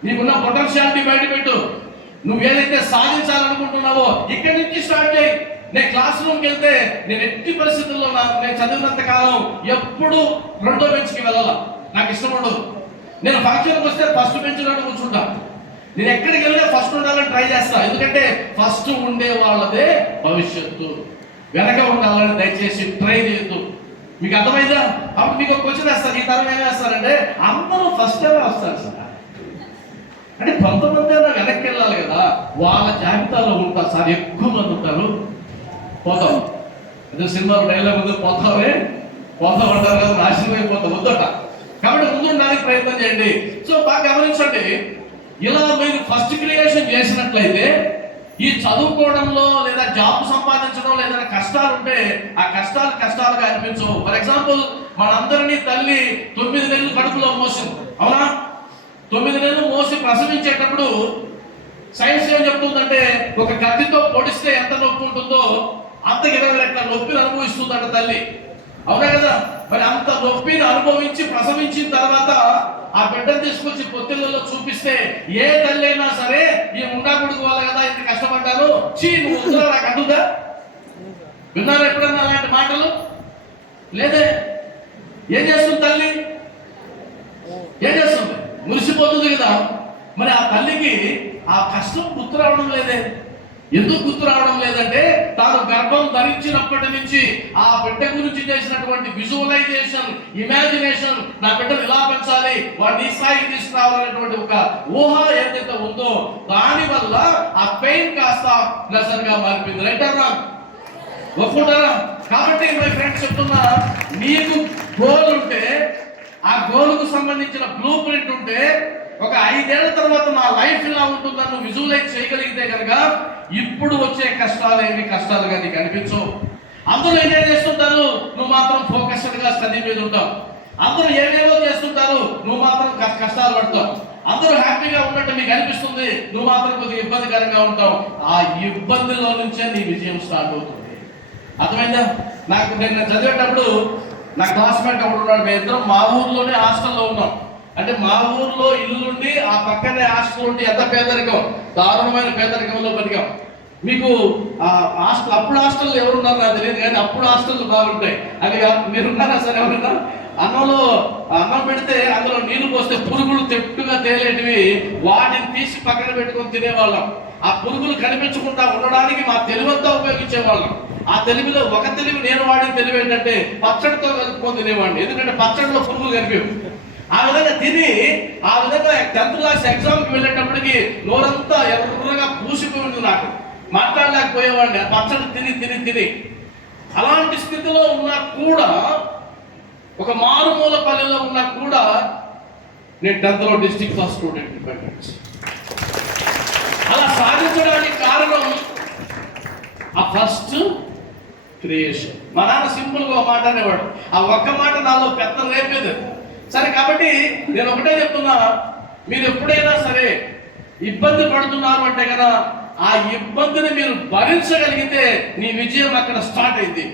నీకున్న పొటెన్షియాలిటీ బయటపెట్టు. నువ్వు ఏదైతే సాధించాలనుకుంటున్నావో ఇక్కడి నుంచి స్టార్ట్ చేయి. నేను క్లాస్ రూమ్కి వెళ్తే నేను ఎట్టి పరిస్థితుల్లో నేను చదివినంత కాలం ఎప్పుడు 2వ బెంచ్కి వెళ్ళాల, నాకు ఇష్టం ఉండదు. నేను ఫంక్షన్కి వస్తే ఫస్ట్ బెంచ్లో కూర్చుంటా. నేను ఎక్కడికి వెళ్ళినా ఫస్ట్ ఉండాలని ట్రై చేస్తా, ఎందుకంటే ఫస్ట్ ఉండే వాళ్ళదే భవిష్యత్తు. వెనక ఉండాలని దయచేసి ట్రై చేయొద్దు. మీకు అర్థమైందా? అప్పుడు మీకు ఒక క్వశ్చన్ వేస్తారు, ఈ తరం ఏం వేస్తారంటే అందరూ ఫస్ట్ ఎవరు వస్తారు సార్ అంటే 19 వెనక్కి వెళ్ళాలి కదా, వాళ్ళ జాబితాలో ఉంటారు సార్, ఎక్కువ మంది ఉంటారు, పోతాం. అదే సినిమాలో డైలాగ్ ఉంది, పోతా ఉంటారు కదా, నాశనం అయిపోతాం, వద్దట. కాబట్టి ముందు ఉండడానికి ప్రయత్నం చేయండి. సో బాగా గమనించండి, ఇలా మీరు ఫస్ట్ క్రియేషన్ చేసినట్లయితే ఈ చదువుకోవడంలో లేదా జాబ్ సంపాదించడం లేదా కష్టాలు ఉంటే ఆ కష్టాలుగా అనిపించవు. ఫర్ ఎగ్జాంపుల్, మనందరినీ తల్లి 9 నెలలు కడుపులో మోసింది, అవునా? 9 నెలలు మోసి ప్రసవించేటప్పుడు సైన్స్ ఏం చెప్తుందంటే, ఒక కత్తితో పొడిస్తే ఎంత నొప్పి ఉంటుందో అంత 20 రెట్ల నొప్పిని అనుభవిస్తుందంట తల్లి, అవునా కదా? మరి అంత నొప్పిని అనుభవించి ప్రసవించిన తర్వాత ఆ బిడ్డను తీసుకొచ్చి పొత్తిళ్ళలో చూపిస్తే ఏ తల్లి అయినా సరే ఈ ఉండాకుడుకు వాళ్ళ కదా ఇంత కష్టపడ్డారు, చీ నువ్వు వద్దురా నాకు అంటుందా? విన్నారా ఎప్పుడన్నా అలాంటి మాటలు? లేదే. ఏం చేస్తుంది తల్లి? ఏం చేస్తుంది? మురిసిపోతుంది కదా. మరి ఆ తల్లికి ఆ కష్టం గుర్తు రావడం లేదే. ఎందుకు గుర్తు రావడం లేదంటే, తాను గర్భం ధరించినప్పటి నుంచి ఆ బిడ్డ గురించి చేసినటువంటి విజువలైజేషన్, ఇమాజినేషన్, నా బిడ్డను ఇలా పెంచాలి, వాడిని ఈ స్థాయికి తీసుకురావాలనేటువంటి ఒక ఊహ ఏదైతే ఉందో దాని వల్ల ఆ పెయిన్ కాస్త ప్లెజర్ గా మారిపోయింది. రైట్ అన్నా? ఒప్పుకుంటారా? కాబట్టి మై ఫ్రెండ్స్ చెప్తున్నా, మీకు గోల్ ఉంటే ఆ గోల్కు సంబంధించిన బ్లూ ప్రింట్ ఉంటే, ఒక 5 ఏళ్ల తర్వాత నా లైఫ్ ఇలా ఉంటుందని నువ్వు విజువలైజ్ చేయగలిగితే కనుక ఇప్పుడు వచ్చే కష్టాలేమి కష్టాలుగా నీకు అనిపించవు. అందరూ ఎంజాయ్ చేస్తుంటారు, నువ్వు మాత్రం ఫోకస్డ్ గా స్టడీ మీద ఉంటావు. అందరూ ఏమేమో చేస్తుంటారు, నువ్వు మాత్రం కష్టాలు పడతావు. అందరూ హ్యాపీగా ఉన్నట్టు మీకు అనిపిస్తుంది, నువ్వు మాత్రం కొద్దిగా ఇబ్బందికరంగా ఉంటావు. ఆ ఇబ్బందిలో నుంచే నీ విజయం స్టార్ట్ అవుతుంది. అర్థమైందా? నాకు నేను చదివేటప్పుడు నా క్లాస్మేట్ ఒకడు ఉన్నాడు. మేము ఇద్దరం మా ఊర్లోనే హాస్టల్లో ఉన్నాం. అంటే మా ఊర్లో ఇల్లుండి ఆ పక్కనే హాస్టల్ ఉండి ఎంత పేదరికం, దారుణమైన పేదరికంలో బతికాం. మీకు హాస్టల్ అప్పుడు హాస్టల్ ఎవరున్నారు నాకు తెలియదు, కానీ అప్పుడు హాస్టల్ బాగుంటాయి. అవి మీరున్నారా సరే ఎవరైనా? అన్నంలో అన్నం పెడితే అందులో నీళ్లు పోస్తే పురుగులు తెట్టుగా తేలేటివి, వాటిని తీసి పక్కన పెట్టుకొని తినేవాళ్ళం. ఆ పురుగులు కనిపించకుండా ఉండడానికి మా తెలివంతా ఉపయోగించేవాళ్ళం. ఆ తెలివిలో ఒక తెలివి నేను వాడిన తెలివి ఏంటంటే పచ్చడితో కలుపుకొని తినేవాడిని, ఎందుకంటే పచ్చడిలో పురుగులు కనిపించవు. ఆ విధంగా తిని ఆ విధంగా 10th క్లాస్ ఎగ్జామ్కి వెళ్ళేటప్పటికి నోరంతా ఎర్రగా పూసిపోయింది. నాకు మాట్లాడలేకపోయేవాడిని పచ్చడి తిని తిని తిని. అలాంటి స్థితిలో ఉన్నా కూడా, ఒక మారుమూల పల్లెలో ఉన్నా కూడా నేను 10th లో డిస్ట్రిక్ట్ ఫస్ట్ స్టూడెంట్. అలా సాధించడానికి కారణం ఆ ఫస్ట్ క్రియేషన్. మా నాన్న సింపుల్గా ఒక మాట అనేవాడు, ఆ ఒక్క మాట నాలో పెద్ద రేపేది. సరే, కాబట్టి నేను ఒకటే చెప్తున్నా, మీరు ఎప్పుడైనా సరే ఇబ్బంది పడుతున్నారు అంటే కదా, ఆ ఇబ్బందిని మీరు భరించగలిగితే నీ విజయం అక్కడ స్టార్ట్ అయింది.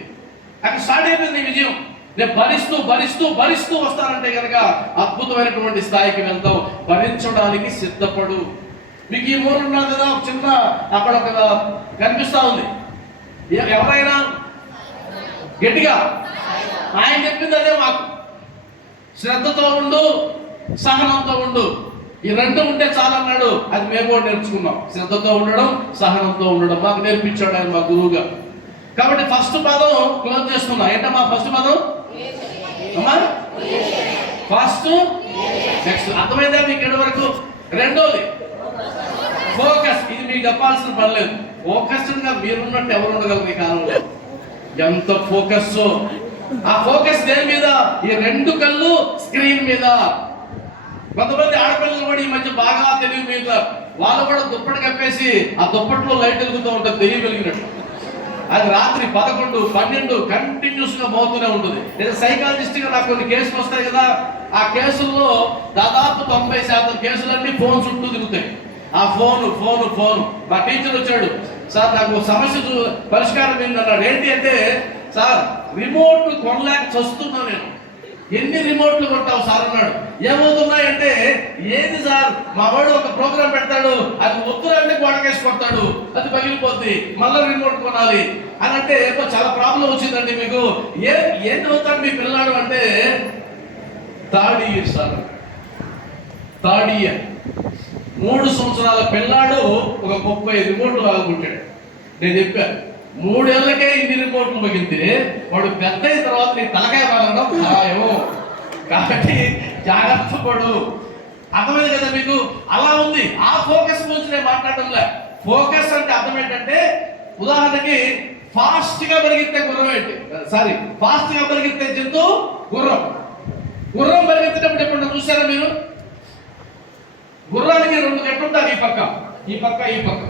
అక్కడ స్టార్ట్ అయిపోయింది నీ విజయం. నేను భరిస్తూ భరిస్తూ భరిస్తూ వస్తానంటే కనుక అద్భుతమైనటువంటి స్థాయికి వెళ్తావు. భరించడానికి సిద్ధపడు. మీకు ఈ మూడు ఉన్నది కదా, ఒక చిన్న అక్కడ ఒక కనిపిస్తా ఉంది. ఎవరైనా గట్టిగా ఆయన చెప్పింది అదే మాకు, శ్రద్ధతో ఉండు, సహనంతో ఉండు. ఈ రెండు ఉంటే చాలన్నాడు. అది మేము కూడా నేర్చుకున్నాం. శ్రద్ధతో ఉండడం, సహనంతో ఉండడం మాకు నేర్పించాడు ఆయన, మా గురువుగా. కాబట్టి ఫస్ట్ పదం క్లోజ్ చేస్తున్నా. ఏంటమ్మా ఫస్ట్ పదం? అమ్మా ఫస్ట్ నెక్స్ట్ అర్థమైందా మీకు ఇక్కడి వరకు? రెండోది ఫోకస్. ఇది మీకు చెప్పాల్సిన పని లేదు. ఫోకస్డ్ గా మీరున్నట్టు ఎవరు ఉండగలరు ఈ కాలంలో? ఎంత ఫోకస్! ఆ ఫోకస్ దేని మీద? ఈ రెండు కళ్ళు స్క్రీన్ మీద. కొంతమంది ఆడపిల్లలు కూడా ఈ మధ్య బాగా తెలివి మీద, వాళ్ళు కూడా దుప్పటి కప్పేసి ఆ దుప్పట్లో లైట్ వెలుగుతూ ఉంటుంది, దెయ్యం వెలిగినట్టు. అది రాత్రి 11, 12 కంటిన్యూస్ గా మోతూనే ఉంటుంది. నేను సైకాలజిస్ట్ గా నాకు కొన్ని కేసులు వస్తాయి కదా, ఆ కేసుల్లో దాదాపు 90% కేసులన్నీ ఫోన్ చుట్టూ తిరుగుతాయి. ఆ ఫోన్ ఫోన్ ఫోన్. మా టీచర్ వచ్చాడు, సార్ నాకు సమస్య పరిష్కారం ఏంటన్నాడు. ఏంటి అంటే, సార్ రిమోట్లు కొనలేక చస్తున్నా నేను. ఎన్ని రిమోట్లు కొంటావు సార్ అన్నాడు. ఏమవుతున్నాయంటే, ఏది సార్ మా వాడు ఒక ప్రోగ్రామ్ పెడతాడు, అది ఒత్తులన్నీ గోడకేసి కొడతాడు, అది పగిలిపోద్ది, మళ్ళీ రిమోట్ కొనాలి అని అంటే చాలా ప్రాబ్లం వచ్చిందండి మీకు. ఏం చదువుతాడు మీ పిల్లాడు అంటే, third year sir, third year. 3 సంవత్సరాల పిల్లాడు ఒక 30 రిమోట్లు ఆగుకుంటాడు. నేను చెప్పాను, 3 ఏళ్ళకే ఇన్ని రిమోట్లు పగిలితే వాడు పెద్ద అయిన తర్వాత నీ తలకాయ పగలడం ఖాయం. కాబట్టి జాగ్రత్త పడు. అర్థమైంది కదా మీకు? అలా ఉంది. ఆ ఫోకస్ గురించి నేను మాట్లాడడంలే. ఫోకస్ అంటే అర్థం ఏంటంటే, ఉదాహరణకి ఫాస్ట్ గా పరిగెత్తే గుర్రం ఏంటి? సారీ, ఫాస్ట్ గా పరిగెత్తే జంతువు గుర్రం. గుర్రం పరిగెత్తేటప్పుడు ఎప్పుడు చూసారా మీరు? గుర్రానికి 2 గట్లు ఉంటారు, ఈ పక్క ఈ పక్క ఈ పక్క.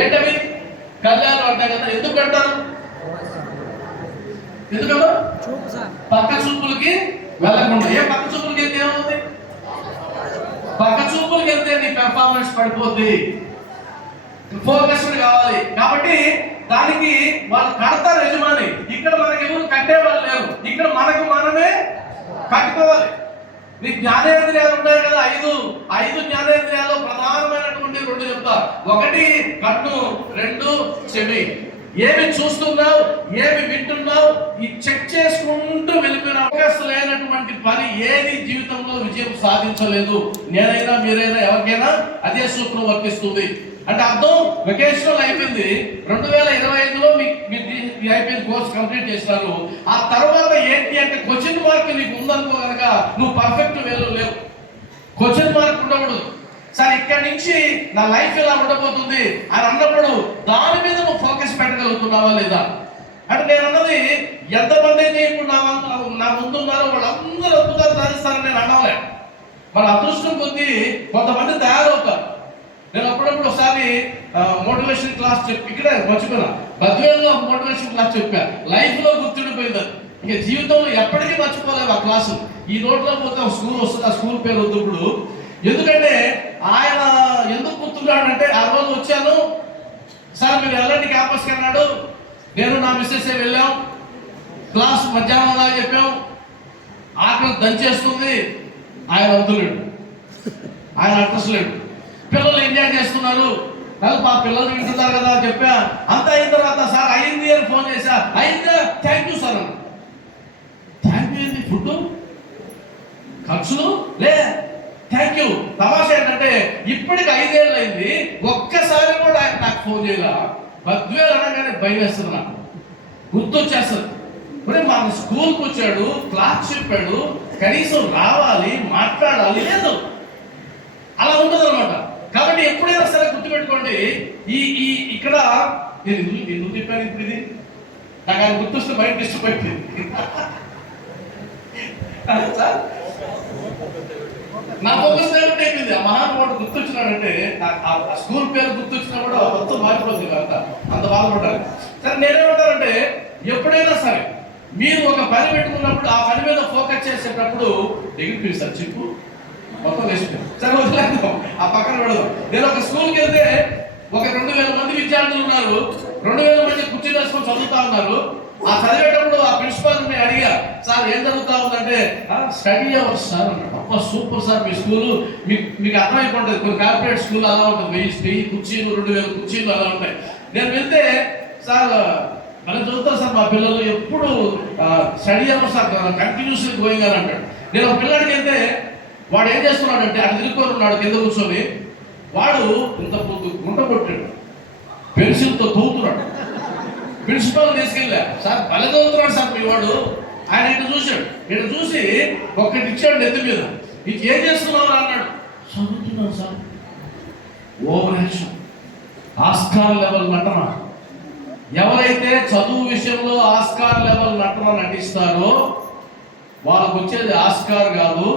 ఏంటవి? కళ్యాణం అంటారు కదా. ఎందుకు పెడతారు? ఎందుకమ్మా? పక్క చూపులకి వెళ్ళకుండా. ఏ పక్క చూపులకి వెళ్తే ఏమవుతుంది? పక్క చూపులకి వెళ్తే నీ పెర్ఫార్మెన్స్ పడిపోద్ది. ఫోకస్డ్ కావాలి. కాబట్టి దానికి వాళ్ళు కడతారు యజమాని. ఇక్కడ మనకి ఎవరు కట్టేవాళ్ళు లేరు. ఇక్కడ మనకు మనమే కట్టుకోవాలి. నీ జ్ఞానేంద్రియాలు ఉంటాయి కదా, 5 జ్ఞానేంద్రియాలు ప్రధానమైనటువంటి 2 చెప్తా. 1 కన్ను, 2 చెవి. ఏమి చూస్తున్నావు, ఏమి వింటున్నావు, ఈ చెక్ చేసుకుంటూ వెళ్ళిపోయిన ఫోకస్ లేనటువంటి పని ఏది జీవితంలో విజయం సాధించలేదు. నేనైనా మీరైనా ఎవరికైనా అదే సూత్రం వర్తిస్తుంది. అంటే అర్థం, వెకేషనల్ అయిపోయింది, 2025లో మీ అయిపోయింది, కోర్స్ కంప్లీట్ చేసినారు. ఆ తర్వాత ఏంటి అంటే, క్వశ్చన్ మార్క్ నీకు ఉందనుకో కనుక నువ్వు పర్ఫెక్ట్ వేలో లేవు. క్వశ్చన్ మార్క్ ఉండకూడదు. సార్ ఇక్కడి నుంచి నా లైఫ్ ఎలా ఉండబోతుంది అని అన్నప్పుడు దాని మీద నువ్వు ఫోకస్ పెట్టగలుగుతున్నావా లేదా? అంటే నేను అన్నది, ఎంతమంది అయితే ఇప్పుడు నా ముందున్నారో వాళ్ళందరూ అద్భుతాలు సాధిస్తారని నేను అన్నలే. వాళ్ళ అదృష్టం కొద్దీ కొంతమంది తయారవుతారు. నేను అప్పుడప్పుడు ఒకసారి మోటివేషన్ క్లాస్ ఇక్కడే మర్చిపోయినా, బద్వేల్లో మోటివేషన్ క్లాస్ చెప్పా. లైఫ్ లో గుర్తుండిపోయింది. ఇక జీవితంలో ఎప్పటికీ మర్చిపోలేదు ఆ క్లాసు. ఈ రోడ్లో పోతే ఒక స్కూల్ వస్తుంది, ఆ స్కూల్ పేరు వద్దు ఇప్పుడు. ఎందుకంటే ఆయన ఎందుకు గుర్తున్నాడంటే, ఆ రోజు వచ్చాను సార్, మీరు వెళ్ళండి క్యాంపస్కి అన్నాడు. నేను నా మిస్సెస్ వెళ్ళాం. క్లాస్ మధ్యాహ్నం అలా చెప్పాం, ఆకలి దంచేస్తుంది, ఆయన వద్దులేడు, ఆయన అడ్రస్ లేడు. పిల్లలు ఎంజాయ్ చేస్తున్నారు, మా పిల్లలు వింటున్నారు కదా చెప్పా. అంత అయిన తర్వాత సార్ అయింది అని ఫోన్ చేశా, అయిందా, థ్యాంక్ యూ సార్ అన్న. థ్యాంక్ యూ ఏంటి, ఫుడ్ ఖర్చులు లే, థ్యాంక్ యూ. తమాషా ఏంటంటే ఇప్పటికి 5 ఏళ్ళు అయింది, ఒక్కసారి కూడా ఆయన నాకు ఫోన్ చేయాల. 10,000 అనగానే భయం వేస్తుంది, నాకు గుర్తొచ్చేస్తుంది. ఇప్పుడు మన స్కూల్కి వచ్చాడు, క్లాస్ చెప్పాడు, కనీసం రావాలి, మాట్లాడాలి, లేదు, అలా ఉంటుంది అనమాట. కాబట్టి ఎప్పుడైనా సరే గుర్తుపెట్టుకోండి, ఈ ఈ ఇక్కడ నేను ఎందుకు చెప్పాను ఇప్పుడు ఇది, నాకు ఆయన గుర్తొస్తే మైండ్ డిస్టర్బ్ అయిపోయింది. సార్ నా ఫోకస్ డైవర్ట్ అయిపోయింది. ఆ మహానుభావుడు గుర్తొచ్చినాడంటే ఆ స్కూల్ పేరు గుర్తొచ్చినా కూడా మొత్తం మారిపోతుంది కదా, అంత బాధపడాలి. సరే నేనేమంటానంటే ఎప్పుడైనా సరే మీరు ఒక పని పెట్టుకున్నప్పుడు ఆ పని మీద ఫోకస్ చేసేటప్పుడు ఎగిరిపోయి సార్ చెప్పు మొత్తం వేసిపోయి సరే వదిలేద్దాం, ఆ పక్కన పెడదాం. నేను ఒక స్కూల్కి వెళ్తే ఒక 2,000 మంది విద్యార్థులు ఉన్నారు, 2,000 మంది కుర్చీ వేసుకొని చదువుతా ఉన్నారు. ఆ చదివేటప్పుడు ఆ ప్రిన్సిపాల్ ని అడిగా, సార్ ఏం జరుగుతా ఉందంటే స్టడీ అవర్స్ సార్ అన్నాడు. అబ్బా సూపర్ సార్ మీ స్కూలు, మీకు అర్థమైపోతుంది. కొన్ని కార్పొరేట్ స్కూల్ అలా ఉంటుంది, 1000 కుర్చీలు 2,000 కుర్చీలు అలా ఉంటాయి. నేను వెళ్తే సార్ మనం చదువుతారు సార్, మా పిల్లలు ఎప్పుడు స్టడీ అవర్స్ కంటిన్యూస్లీ గోయింగ్ అని అంటాడు. నేను ఒక పిల్లడికి వెళ్తే వాడు ఏం చేస్తున్నాడంటే అటు తిరుగుకొని ఉన్నాడు కింద కూర్చొని, వాడు ఇంత గుంట కొట్టాడు, పెన్సిల్తో తవ్వుతున్నాడు. ప్రిన్సిపల్ తీసుకెళ్ళా, సార్ భలే చదువుతున్నాడు సార్ మీ వాడు. ఆయన ఇటు చూశాడు, ఇటు చూసి ఒక్కటి ఇచ్చాడు నెత్తి మీద, నీకు ఏం చేస్తున్నావు అన్నాడు. చదువుతున్నాను sir. Over action, Oscar level నటన. ఎవరైతే చదువు విషయంలో ఆస్కార్ లెవెల్ నటన నటిస్తారో వాళ్ళకు వచ్చేది ఆస్కార్ కాదు,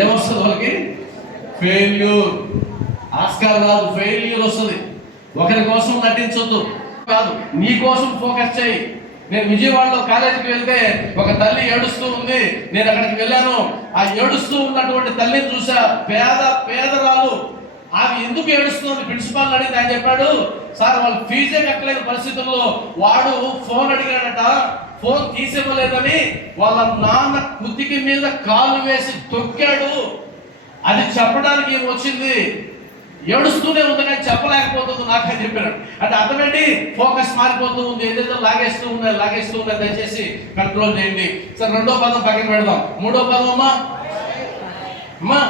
ఏమొస్తుంది వాళ్ళకి, ఫెయిల్యూర్. ఆస్కార్ కాదు, ఫెయిల్యూర్ వస్తుంది. ఒకరి కోసం నటించొద్దు, కాదు నీ కోసం ఫోకస్ చేయి. నేను విజయవాడలో కాలేజీకి వెళ్తే ఒక తల్లి ఏడుస్తూ ఉంది, నేను అక్కడికి వెళ్ళాను. ఆ ఏడుస్తూ ఉన్నటువంటి తల్లిని చూసా, పేదరాలు. ఆమె ఎందుకు ఏడుస్తుంది ప్రిన్సిపాల్ అడిగితే ఆయన చెప్పాడు, సార్ వాళ్ళు ఫీజే కట్టలేని పరిస్థితుల్లో వాడు ఫోన్ అడిగాడట, ఫోన్ తీసివ్వలేదని వాళ్ళ నాన్న కుతికి మీద కాలు వేసి తొక్కాడు, అది చెప్పడానికి ఏమి వచ్చింది, ఏడుస్తూనే ఉంది కానీ చెప్పలేకపోతుంది నాకని చెప్పాడు. అంటే అర్థమేంటి, ఫోకస్ మారిపోతూ ఉంది, ఏదైతే లాగేస్తూ ఉన్నాయి, దయచేసి కంట్రోల్ చేయండి. సరే 2వ పదం పక్కన పెడదాం. 3వ పదం అమ్మా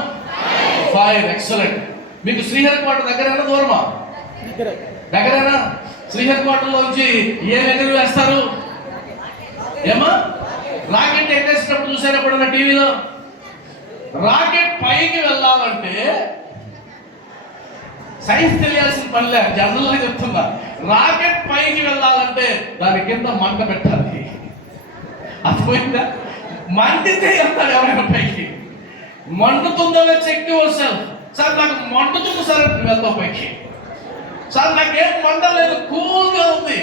5. ఎక్సలెంట్. మీకు శ్రీహరికోట దగ్గరేనా దూరమా? దగ్గరేనా? శ్రీహరికోటలోంచి ఏ ఎదురు వేస్తారు ఏమా? రాకెట్ ఎగరేసినప్పుడు చూసారు ఎప్పుడన్నా టీవీలో? రాకెట్ పైకి వెళ్ళాలంటే సైన్స్ తెలియాల్సిన పనిలే, జనరల్ గా చెప్తున్నా. రాకెట్ పైకి వెళ్ళాలంటే దాని కింద మంట పెట్టాలి, అర్థమైందా? మండితే వెళ్తాడు ఎవరైనా పైకి. మండుతుందో చెక్ యువర్ సెల్ఫ్. సార్ నాకు మండుతుంది సార్, వెళ్తాం పైకి. సార్ నాకేం మండలేదు, కూల్గా ఉంది,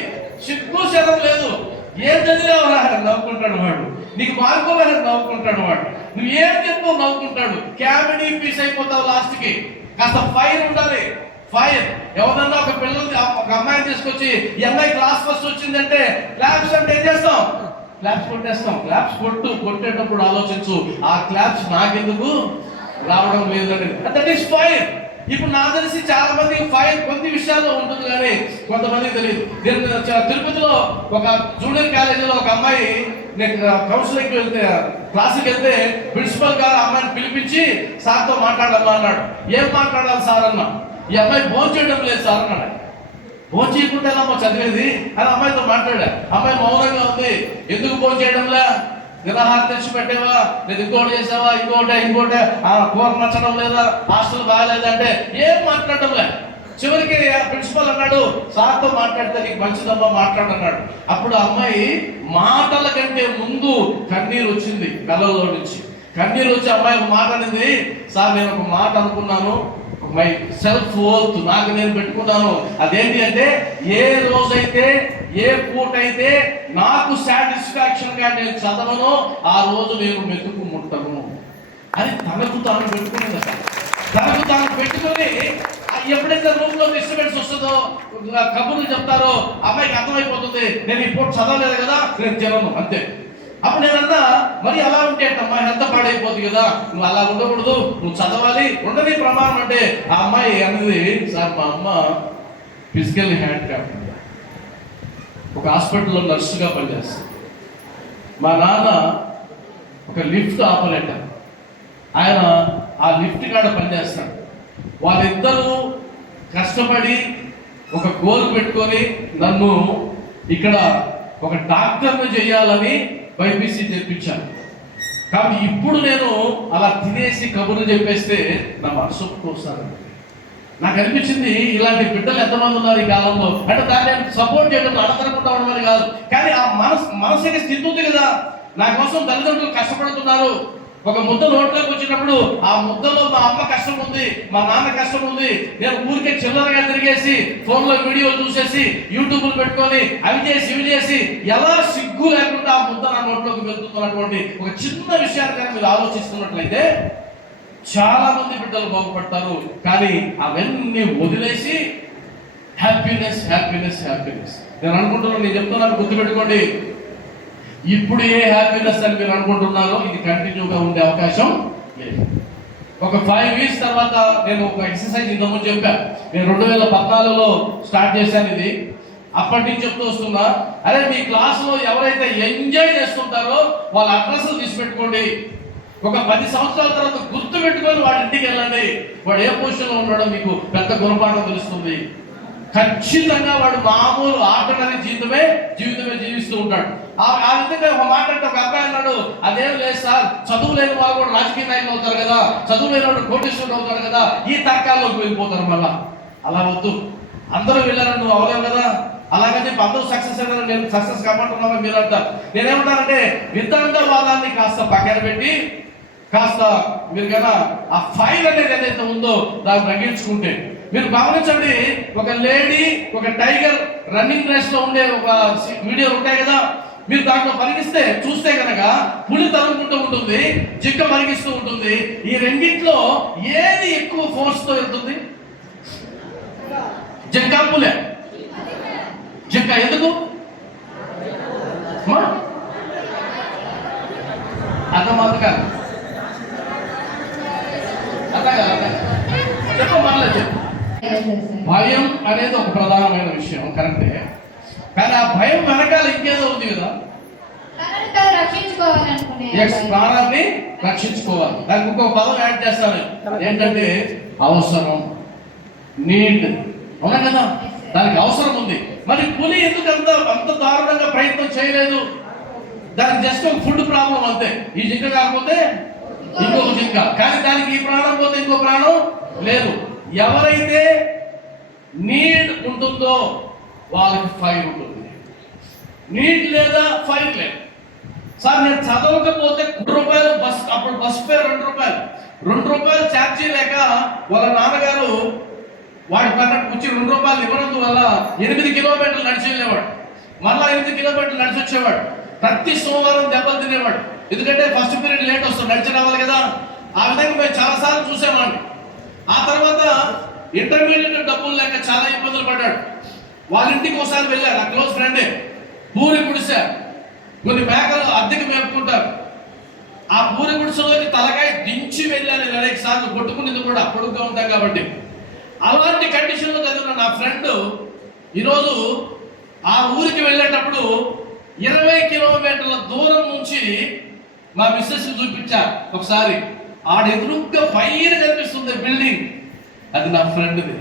సిగ్గు శరం లేదు. ఏం చదివావరా నవ్వుకుంటాడు వాడు, నీకు మార్కోవాలని నవ్వుకుంటాడు వాడు, నువ్వు ఏం చెప్పు నవ్వుకుంటాడు. కామెడీ పీస్ అయిపోతావు లాస్ట్కి. కాస్త ఫైర్ ఉండాలి, ఫైర్. ఎవరన్నా ఒక పిల్లలు ఒక అమ్మాయిని తీసుకొచ్చి ఈ అమ్మాయి క్లాస్ ఫస్ట్ వచ్చిందంటే క్లాప్స్ అంటే ఏం చేస్తాం? క్లాప్స్ కొట్టేస్తాం. క్లాప్స్ కొట్టేటప్పుడు ఆలోచించు, ఆ క్లాప్స్ నాకెందుకు రావడం లేదని. That is fire. ఇప్పుడు నాకు తెలిసి చాలా మంది ఫైర్ కొన్ని విషయాల్లో ఉంటుంది కానీ కొంతమందికి తెలియదు. నేను తిరుపతిలో ఒక జూనియర్ కాలేజీలో ఒక అమ్మాయి, నేను కౌన్సిలింగ్కి వెళ్తే క్లాస్కి వెళ్తే ప్రిన్సిపల్ గారు అమ్మాయిని పిలిపించి సార్తో మాట్లాడాలా అన్నాడు. ఏం మాట్లాడాలి సార్ అన్నా. ఈ అమ్మాయి భోజనం చేయడం లేదు సార్ అన్నాడు. భోజనం చేయకుండా అమ్మ చదివేది అని అమ్మాయితో మాట్లాడా. అమ్మాయి మౌనంగా ఉంది. ఎందుకు భోజనం చేయడంలే? నిరాహార తెచ్చి పెట్టేవా, లేదు ఇంకోటి చేసావా, ఇంకోటి కూర నచ్చడం లేదా, హాస్టల్ బాగాలేదంటే ఏం మాట్లాడడం లే. చివరికి ప్రిన్సిపల్ అన్నాడు, సార్తో మాట్లాడితే నీకు మంచిదమ్మా మాట్లాడన్నాడు. అప్పుడు అమ్మాయి మాటల కంటే ముందు కన్నీరు వచ్చింది కళ్ళలో నుంచి. కన్నీరు వచ్చి అమ్మాయి ఒక మాట అనేది, సార్ నేను ఒక మాట అనుకున్నాను, మై సెల్ఫ్ వర్త్ నాకు నేను పెట్టుకున్నాను. అదేంటి అంటే, ఏ రోజైతే ఏ పూట అయితే నాకు సాటిస్ఫాక్షన్ గా నేను చదవను ఆ రోజు నేను మెతుకు ముట్టను అని తనకు తాను పెట్టుకునేది. తనకు తాను పెట్టుకొని ఆ ఎప్పుడైతే రూమ్ లో డిస్టర్బెన్స్ వస్తుందో కబుర్లు చెప్తారో అమ్మాయికి అర్థమైపోతుంది నేను ఈ పూట చదవలేదు కదా నేను తినను అంతే. అప్పుడు నేనన్నా మరి అలా ఉంటే అమ్మా ఎంత పాడైపోతుంది కదా, నువ్వు అలా ఉండకూడదు, నువ్వు చదవాలి, ఉండని ప్రమాణం అంటే ఆ అమ్మాయి అన్నది, సార్ మా అమ్మ ఫిజికల్ హ్యాండిక్యాప్, ఒక హాస్పిటల్లో నర్సుగా పనిచేస్తుంది, మా నాన్న ఒక లిఫ్ట్ ఆపరేటర్, ఆయన ఆ లిఫ్ట్ కాడ పనిచేస్తాడు. వాళ్ళిద్దరూ కష్టపడి ఒక గోల్ పెట్టుకొని నన్ను ఇక్కడ ఒక డాక్టర్ని చేయాలని బైపీసీ తెప్పించాను. కాబట్టి ఇప్పుడు నేను అలా తినేసి కబుర్లు చెప్పేస్తే నా మనసు వస్తాను. నాకు అనిపించింది ఇలాంటి బిడ్డలు ఎంతమంది ఉన్నారు ఈ కాలంలో అంటే దాన్ని నేను సపోర్ట్ చేయడం అడగకుండా ఉండమని కాదు, కానీ ఆ మనసుకి స్థితి ఉంది కదా, నా కోసం తల్లిదండ్రులు కష్టపడుతున్నారు. ఒక ముద్ద నోట్లోకి వచ్చినప్పుడు ఆ ముద్దలో మా అమ్మ కష్టం ఉంది, మా నాన్న కష్టం ఉంది. నేను ఊరికే చిల్లరగా తిరిగేసి ఫోన్లో వీడియోలు చూసేసి యూట్యూబ్లు పెట్టుకొని అవి చేసి ఇవి చేసి ఎలా సిగ్గు లేకుండా ఆ ముద్ద నా నోట్లోకి వెళ్తున్నటువంటి ఒక చిన్న విషయాన్ని కానీ మీరు ఆలోచిస్తున్నట్లయితే చాలా మంది బిడ్డలు బాగుపడతారు. కానీ అవన్నీ వదిలేసి హ్యాపీనెస్ హ్యాపీనెస్ హ్యాపీనెస్ నేను అనుకుంటున్నాను, నేను చెప్తున్నాను గుర్తుపెట్టుకోండి, ఇప్పుడు ఏ హ్యాపీనెస్ అని మీరు అనుకుంటున్నారో ఇది కంటిన్యూగా ఉండే అవకాశం లేదు. ఒక 5 years తర్వాత నేను ఒక ఎక్సర్సైజ్ ఇంతకుముందు చెప్పాను, నేను 2014లో స్టార్ట్ చేశాను ఇది. అప్పటి నుంచి చెప్తూ వస్తున్నా, అరే మీ క్లాసులో ఎవరైతే ఎంజాయ్ చేస్తుంటారో వాళ్ళ అడ్రస్లు తీసి పెట్టుకోండి. ఒక 10 సంవత్సరాల తర్వాత గుర్తు పెట్టుకొని వాడి ఇంటికి వెళ్ళండి. వాడు ఏ పొజిషన్లో ఉన్నాడో మీకు పెద్ద గుణపాఠం తెలుస్తుంది. ఖచ్చితంగా వాడు మామూలు ఆర్డినరీ జీవితమే జీవిస్తూ ఉంటాడు. ఆ విధంగా ఒక మాట అంటే ఒక అబ్బాయి అన్నాడు, అదేం లేదు సార్, చదువు లేని వాళ్ళు కూడా రాజకీయ నాయకులు అవుతారు కదా, చదువు లేని వాళ్ళు కోటీశ్వరుడు అవుతారు కదా, ఈ తర్కాల్లోకి వెళ్ళిపోతారు. మళ్ళా అలా వద్దు, అందరూ వెళ్ళారని నువ్వు అవలేవు కదా, అలాగని అందరూ సక్సెస్ అయినా నేను సక్సెస్ కాపాడుతున్నాను మీరు అంటారు. నేనేమంటానంటే వితండవాదాన్ని కాస్త పక్కన పెట్టి కాస్త మీరు కన్నా ఆ ఫైర్ అనేది ఏదైతే ఉందో దాన్ని తగ్గించుకుంటే మీరు గమనించండి, ఒక లేడీ ఒక టైగర్ రన్నింగ్ రేస్ లో ఉండే ఒక వీడియోలు ఉంటాయి కదా, మీరు దాంట్లో పరిగిస్తే చూస్తే కనుక పులి తరుముకుంటూ ఉంటుంది, జింక పరిగిస్తూ ఉంటుంది. ఈ రెండింటిలో ఏది ఎక్కువ ఫోర్స్ తో వెళ్తుంది? జింక పులే? జింక. ఎందుకు? అర్థమాత కాదు, చెప్పలేదు. భయం అనేది ఒక ప్రధానమైన విషయం, కరెక్టే. కానీ ఆ భయం వెనకాల ఇంకేదో ఉంది కదా, ప్రాణాన్ని రక్షించుకోవాలి. దానికి ఇంకొక పదం యాడ్ చేస్తాను, ఏంటంటే అవసరం, నీడ్. అవునా కదా, దానికి అవసరం ఉంది. మరి పులి ఎందుకు అంత దారుణంగా ప్రయత్నం చేయలేదు? దానికి జస్ట్ ఒక ఫుడ్ ప్రాబ్లం అంతే. ఈ జింక కాకపోతే ఇంకొక జింక, కానీ దానికి ఈ ప్రాణం పోతే ఇంకో ప్రాణం లేదు. ఎవరైతే నీడ్ ఉంటుందో వాళ్ళకి ఫైర్ ఉంటుంది, నీడ్ లేదా ఫైర్ లేదు. సార్ నేను చదవకపోతే ₹2 బస్, అప్పుడు బస్ ఫేర్ ₹2 ఛార్జీ లేక వాళ్ళ నాన్నగారు వాడి పక్కన కూర్చి ₹2 ఇవ్వడం వల్ల 8 కిలోమీటర్లు నడిచి వెళ్ళేవాడు, మళ్ళా 8 కిలోమీటర్లు నడిచి వచ్చేవాడు. ప్రతి సోమవారం దెబ్బలు తినేవాడు, ఎందుకంటే ఫస్ట్ పీరియడ్ లేట్ వస్తుంది, నడిచి రావాలి కదా. ఆ విధంగా మేము చాలాసార్లు చూసామండి. ఆ తర్వాత ఇంటర్మీడియట్ డబ్బులు లేక చాలా ఇబ్బందులు పడ్డాడు. వాళ్ళ ఇంటికి ఒకసారి వెళ్ళారు, నా క్లోజ్ ఫ్రెండే, పూరి గుడిసె, కొన్ని మేకలు అద్దెకి మేపుకుంటారు. ఆ పూరి గుడిసెలోకి తలకాయ దించి వెళ్ళాను అనేక సార్లు, కొట్టుకునేది కూడా పొడుగ్గా ఉంటాం కాబట్టి. అలాంటి కండిషన్లో చదివిన నా ఫ్రెండ్ ఈరోజు ఆ ఊరికి వెళ్ళేటప్పుడు 20 కిలోమీటర్ల దూరం నుంచి మా మిస్సెస్ చూపించారు. ఒకసారి ఆడెదురుగ్గా ఫైర్ కనిపిస్తుంది బిల్డింగ్, అది నా ఫ్రెండ్ది.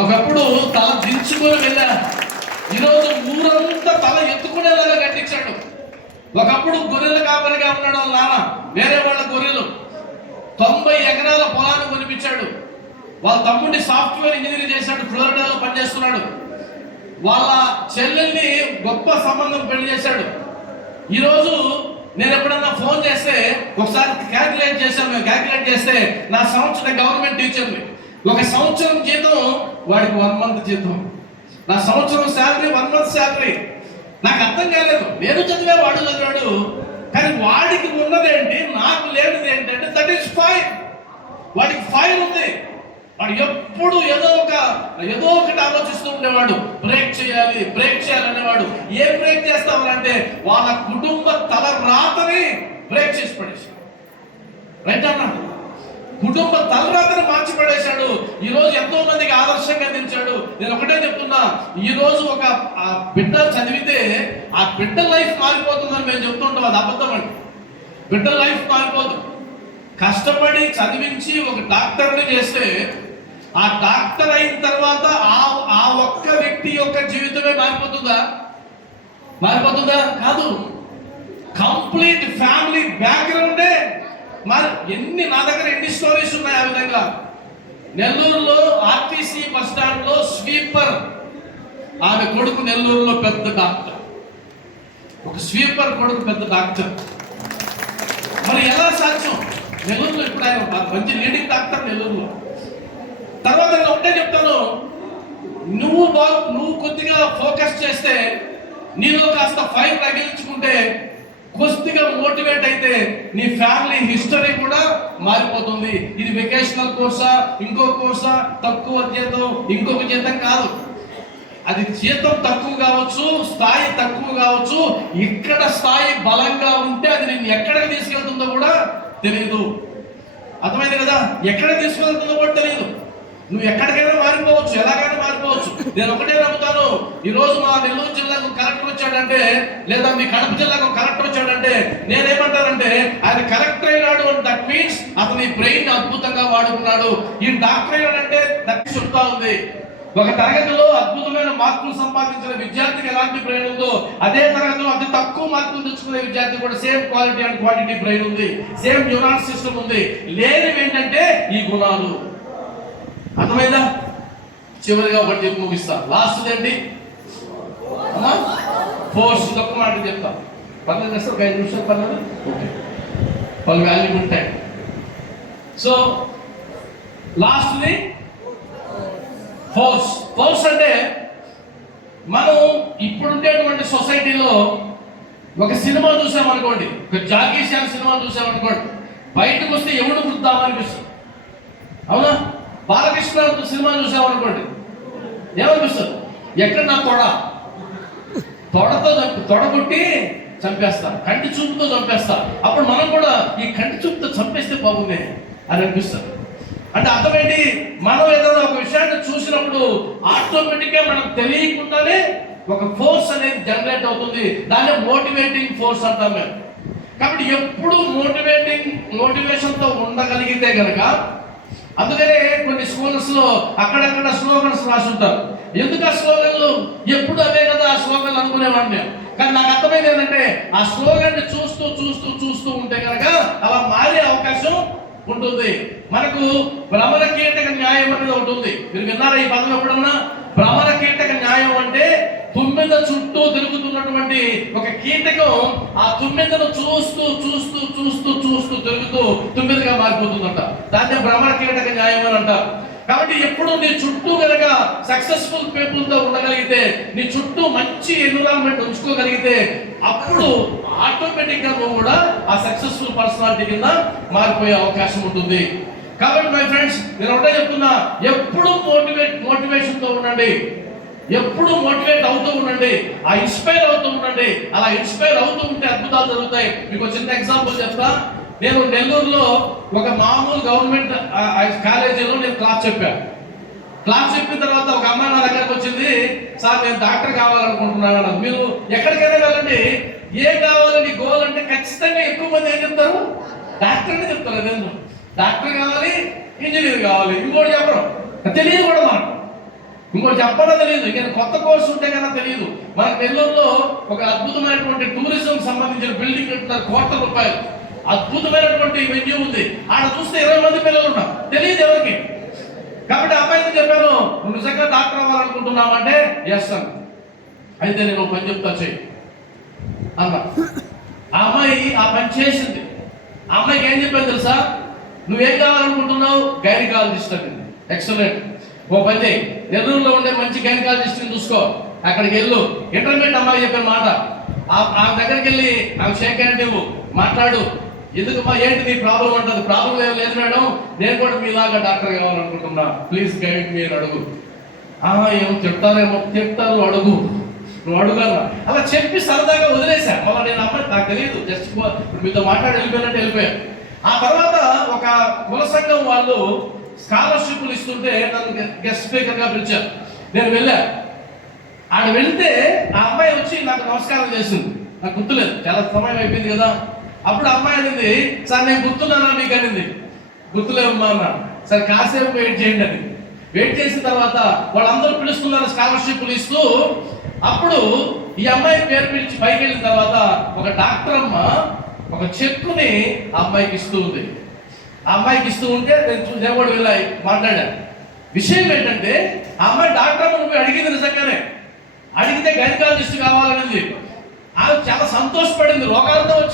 ఒకప్పుడు తల దించుకొని వెళ్ళా, ఈరోజు ఊరంతా తల ఎత్తుకునేలాగా కట్టించాడు. ఒకప్పుడు గొర్రెల కాపరిగా ఉన్నాడు వాళ్ళ నాన్న, వేరే వాళ్ళ గొర్రెలు. 90 ఎకరాల పొలాన్ని కొనిపించాడు. వాళ్ళ తమ్ముడిని సాఫ్ట్వేర్ ఇంజనీర్ చేశాడు, ఫ్లోరిడాలో పనిచేస్తున్నాడు. వాళ్ళ చెల్లెల్ని గొప్ప సంబంధం పెళ్లి చేశాడు. ఈరోజు నేను ఎప్పుడన్నా ఫోన్ చేస్తే ఒకసారి క్యాల్కులేట్ చేశాను, మేము క్యాల్కులేట్ చేస్తే నా సంవత్సరం గవర్నమెంట్ టీచర్ని, ఒక సంవత్సరం జీతం వాడికి 1 month జీతం, నా సంవత్సరం శాలరీ 1 month శాలరీ. నాకు అర్థం కాలేదు, నేను చదివా వాడు చదివాడు, కానీ వాడికి ఉన్నదేంటి నాకు లేనిది ఏంటంటే దట్ ఈస్ ఫైర్. వాడికి ఫైర్ ఉంది, వాడు ఎప్పుడు ఏదో ఒకటి ఆలోచిస్తూ ఉండేవాడు. బ్రేక్ చేయాలనేవాడు. ఏం బ్రేక్ చేస్తామనంటే వాళ్ళ కుటుంబ తల రాతని బ్రేక్ చేసి పడేశాడు. రైట్ అన్నా? కుటుంబ తలరాతని మార్చి పడేశాడు. ఈ రోజు ఎంతో మందికి ఆదర్శంగా నిలిచాడు. నేను ఒకటే చెప్తున్నా, ఈ రోజు ఒక బిడ్డ చదివితే ఆ బిడ్డ లైఫ్ మారిపోతుందని మేము చెప్తుంటాం. అది అబద్ధం అండి. బిడ్డ లైఫ్ మారిపోదు. కష్టపడి చదివించి ఒక డాక్టర్ని చేస్తే ఆ డాక్టర్ అయిన తర్వాత ఆ ఒక్క వ్యక్తి యొక్క జీవితమే మారిపోతుందా? కాదు. కంప్లీట్ ఫ్యామిలీ బ్యాక్గ్రౌండే మరి నా దగ్గర ఎన్ని స్టోరీస్ ఉన్నాయి ఆ విధంగా. నెల్లూరులో ఆర్టీసీ బస్ స్టాండ్ లో స్వీపర్, ఆమె కొడుకు నెల్లూరులో పెద్ద డాక్టర్. ఒక స్వీపర్ కొడుకు పెద్ద డాక్టర్. మరి ఎలా సాధ్యం? నెల్లూరులో ఇప్పుడు ఆయన మంచి లీడింగ్ డాక్టర్ నెల్లూరులో. తర్వాత నేను ఒకటే చెప్తాను, నువ్వు కొద్దిగా ఫోకస్ చేస్తే, నీలో కాస్త ఫైర్ తగిలించుకుంటే, కొద్దిగా మోటివేట్ అయితే నీ ఫ్యామిలీ హిస్టరీ కూడా మారిపోతుంది. ఇది వెకేషనల్ కోర్సా, ఇంకో కోర్సా, తక్కువ జీతం, ఇంకొక జీతం కాదు. అది జీతం తక్కువ కావచ్చు, స్థాయి తక్కువ కావచ్చు. ఇక్కడ స్థాయి బలంగా ఉంటే అది నేను ఎక్కడికి తీసుకెళ్తుందో కూడా తెలియదు. అర్థమైంది కదా? ఎక్కడ తీసుకెళ్తుందో కూడా తెలియదు. నువ్వు ఎక్కడికైనా మారిపోవచ్చు, ఎలాగైనా మారిపోవచ్చు. నేను ఒకటే నమ్ముతాను, ఈ రోజు మా నెల్లూరు జిల్లాకు కలెక్టర్ వచ్చాడంటే, లేదా మీ కడప జిల్లాకు కలెక్టర్ వచ్చాడంటే, నేనేమంటానంటే ఆయన కలెక్టర్ అయినాడు అని దట్ మీన్స్ అతని బ్రెయిన్ అద్భుతంగా వాడుకున్నాడు. ఈ డాక్టర్ అయినాడంటే దట్ చెప్తా ఉంది. ఒక తరగతిలో అద్భుతమైన మార్కులు సంపాదించిన విద్యార్థికి ఎలాంటి బ్రెయిన్ ఉందో, అదే తరగతిలో అతి తక్కువ మార్కులు తెచ్చుకునే విద్యార్థి కూడా same quality and quantity brain ఉంది, సేమ్ న్యూరాన్ సిస్టమ్ ఉంది. లేనివి ఏంటంటే ఈ గుణాలు. అర్థమైందా? చివరిగా ఒకటి చెప్పి ముగిస్తా. లాస్ట్ ఏంటి అమ్మా? ఫోర్స్. ఒక్క మాట చెప్తా. పర్లేదు చేస్తా, ఒక 5 నిమిషాలు పర్లేదు. ఓకే, వాళ్ళు వాల్యూ ఉంటాయి. సో లాస్ట్ని ఫోర్స్ అంటే మనం ఇప్పుడుండేటువంటి సొసైటీలో ఒక సినిమా చూసామనుకోండి, ఒక జాకీ చాన్ సినిమా చూసామనుకోండి, బయటకు వస్తే ఎవడు గుర్తామనిపిస్తుంది. అవునా? బాలకృష్ణ సినిమా చూసామనుకోండి, ఏమనిపిస్తుంది? ఎక్కడ నా తొడగొట్టి చంపేస్తా, కంటి చూపుతో చంపేస్తా. అప్పుడు మనం కూడా ఈ కంటి చూపుతో చంపేస్తే బాగుంది అని అనిపిస్తుంది. అంటే అర్థమేంటి? మనం ఏదైనా ఒక విషయాన్ని చూసినప్పుడు ఆటోమేటిక్గా మనం తెలియకుండానే ఒక ఫోర్స్ అనేది జనరేట్ అవుతుంది. దాన్ని మోటివేటింగ్ ఫోర్స్ అంటాం మేము. కాబట్టి ఎప్పుడు మోటివేషన్తో ఉండగలిగితే కనుక, అందుకనే కొన్ని స్కూల్స్ లో అక్కడక్కడ స్లోగన్స్ రాసి ఉంటారు. ఎందుకు ఆ స్లోగన్లు? ఎప్పుడు అవే కదా ఆ స్లోగన్లు అనుకునేవాడిని మేము. కానీ నాకు అర్థమైంది ఏంటంటే, ఆ స్లోగన్ చూస్తూ ఉంటే కనుక అలా మారే అవకాశం ఉంటుంది. మనకు భ్రమర కీటక న్యాయం అనేది ఒకటి ఉంది. మీరు విన్నారా ఈ పదం ఎప్పుడన్నా? భ్రమర కీటక న్యాయం అంటే తుమ్మెద చుట్టూ తిరుగుతున్నటువంటి ఒక కీటకం ఆ తుమ్మెదను చూస్తూ తిరుగుతూ తుమ్మెదగా మారిపోతుందంట. దాన్ని భ్రమర కీటక న్యాయం అని అంటారు. కాబట్టి ఎప్పుడు నీ చుట్టూ కనుక సక్సెస్ఫుల్ పీపుల్ తో ఉండగలిగితే, నీ చుట్టూ మంచి ఎన్విరాన్మెంట్ ఉంచుకోగలిగితే, అప్పుడు ఆటోమేటిక్ గా నువ్వు కూడా ఆ సక్సెస్ఫుల్ పర్సనాలిటీ కింద మారిపోయే అవకాశం ఉంటుంది. కాబట్టి మై ఫ్రెండ్స్, నేను ఒకటే చెప్తున్నా, ఎప్పుడు మోటివేషన్ తో ఉండండి, ఎప్పుడు మోటివేట్ అవుతూ ఉండండి, ఆ ఇన్స్పైర్ అవుతూ ఉండండి. అలా ఇన్స్పైర్ అవుతూ ఉంటే అద్భుతాలు జరుగుతాయి. మీకు ఒక చిన్న ఎగ్జాంపుల్ చెప్తా. నేను నెల్లూరులో ఒక మామూలు గవర్నమెంట్ కాలేజీలో నేను క్లాస్ చెప్పిన తర్వాత ఒక అమ్మాయి నా దగ్గరకు వచ్చింది, సార్ నేను డాక్టర్ కావాలనుకుంటున్నాను. మీరు ఎక్కడికైనా వెళ్ళండి, ఏం కావాలని గోల్ అంటే ఖచ్చితంగా ఎక్కువ మంది ఏం చెప్తారు? డాక్టర్ అని చెప్తారు. నేను డాక్టర్ కావాలి, ఇంజనీర్ కావాలి, ఇంకోటి చెప్పడం తెలియదు కూడా మాకు, ఇంకోటి చెప్పడం తెలియదు. ఇంకా కొత్త కోర్సు ఉంటే కన్నా తెలియదు. మనకు నెల్లూరులో ఒక అద్భుతమైనటువంటి టూరిజం సంబంధించిన బిల్డింగ్ కట్టినారు, కోట్ల రూపాయలు. అద్భుతమైనటువంటి వెన్యూ ఉంది. ఆడ చూస్తే 20 మంది పిల్లలు ఉన్నారు, తెలియదు ఎవరికి. కాబట్టి అమ్మాయితో చెప్పాను, నువ్వు నిజంగా డాక్టర్ అవ్వాలనుకుంటున్నావంటే ఎస్ అని. అయితే నేను ఒక పని చెప్తా, చెయ్యి అన్నా. ఆ అమ్మాయి ఆ పని చేసింది. ఆ అమ్మాయికి ఏం చెప్పాను తెలుసా? నువ్వేం కావాలనుకుంటున్నావు? గైనకాలజిస్ట్ అని. ఎక్సలెంట్. ఓ పని చేయి, నెల్లూరులో ఉండే మంచి గైనకాలజిస్ట్ని చూసుకో, అక్కడికి వెళ్ళు. ఇంటర్మీడియట్ అమ్మాయి చెప్పిన మాట, ఆ దగ్గరికి వెళ్ళి ఆమె షేక్ హ్యాండ్ ఇవ్వు, మాట్లాడు. ఎందుకమ్మా ఏంటి నీ ప్రాబ్లం అంటది. ప్రాబ్లం ఏం లేదు మేడం, నేను కూడా మీలాగా డాక్టర్ కావాలనుకుంటున్నా, ప్లీజ్ గైడ్ మీ అని అడుగు. ఏమో చెప్తారేమో, చెప్తారు, అడుగు, నువ్వు అడుగున్నా అలా చెప్పి సరదాగా వదిలేశా. మళ్ళీ నేను అమ్మాయి నాకు తెలియదు, జస్ట్ ఇప్పుడు మీతో మాట్లాడి వెళ్ళిపోయినట్టు వెళ్ళిపోయాను. ఆ తర్వాత ఒక కుల సంఘం వాళ్ళు స్కాలర్షిప్లు ఇస్తుంటే నన్ను గెస్ట్ స్పీకర్గా పిలిచారు. నేను వెళ్ళా. ఆడ వెళ్తే ఆ అమ్మాయి వచ్చి నాకు నమస్కారం చేసింది. నాకు గుర్తులేదు, చాలా సమయం అయిపోయింది కదా. అప్పుడు అమ్మాయి అనింది, సార్ నేను గుర్తున్నానా మీకు అనింది. గుర్తులేమ్మా అన్నా. సరే కాసేపు వెయిట్ చేయండి అని. వెయిట్ చేసిన తర్వాత వాళ్ళందరూ పిలుస్తున్నారు స్కాలర్షిప్లు ఇస్తూ. అప్పుడు ఈ అమ్మాయి పేరు పిలిచి పైకి వెళ్ళిన తర్వాత ఒక డాక్టర్ అమ్మ ఒక చెక్కుని ఆ అమ్మాయికి ఇస్తూ ఉంది. ఆ అమ్మాయికి ఇస్తూ ఉంటే నేను కూడా వెళ్ళి మాట్లాడాను. విషయం ఏంటంటే ఆ అమ్మాయి డాక్టర్ అమ్మ నువ్వు అడిగింది నిజంగానే. అడిగితే గైనకాలజిస్ట్ కావాలనేది. ఆమె చాలా సంతోషపడింది. రోగాలతో వచ్చి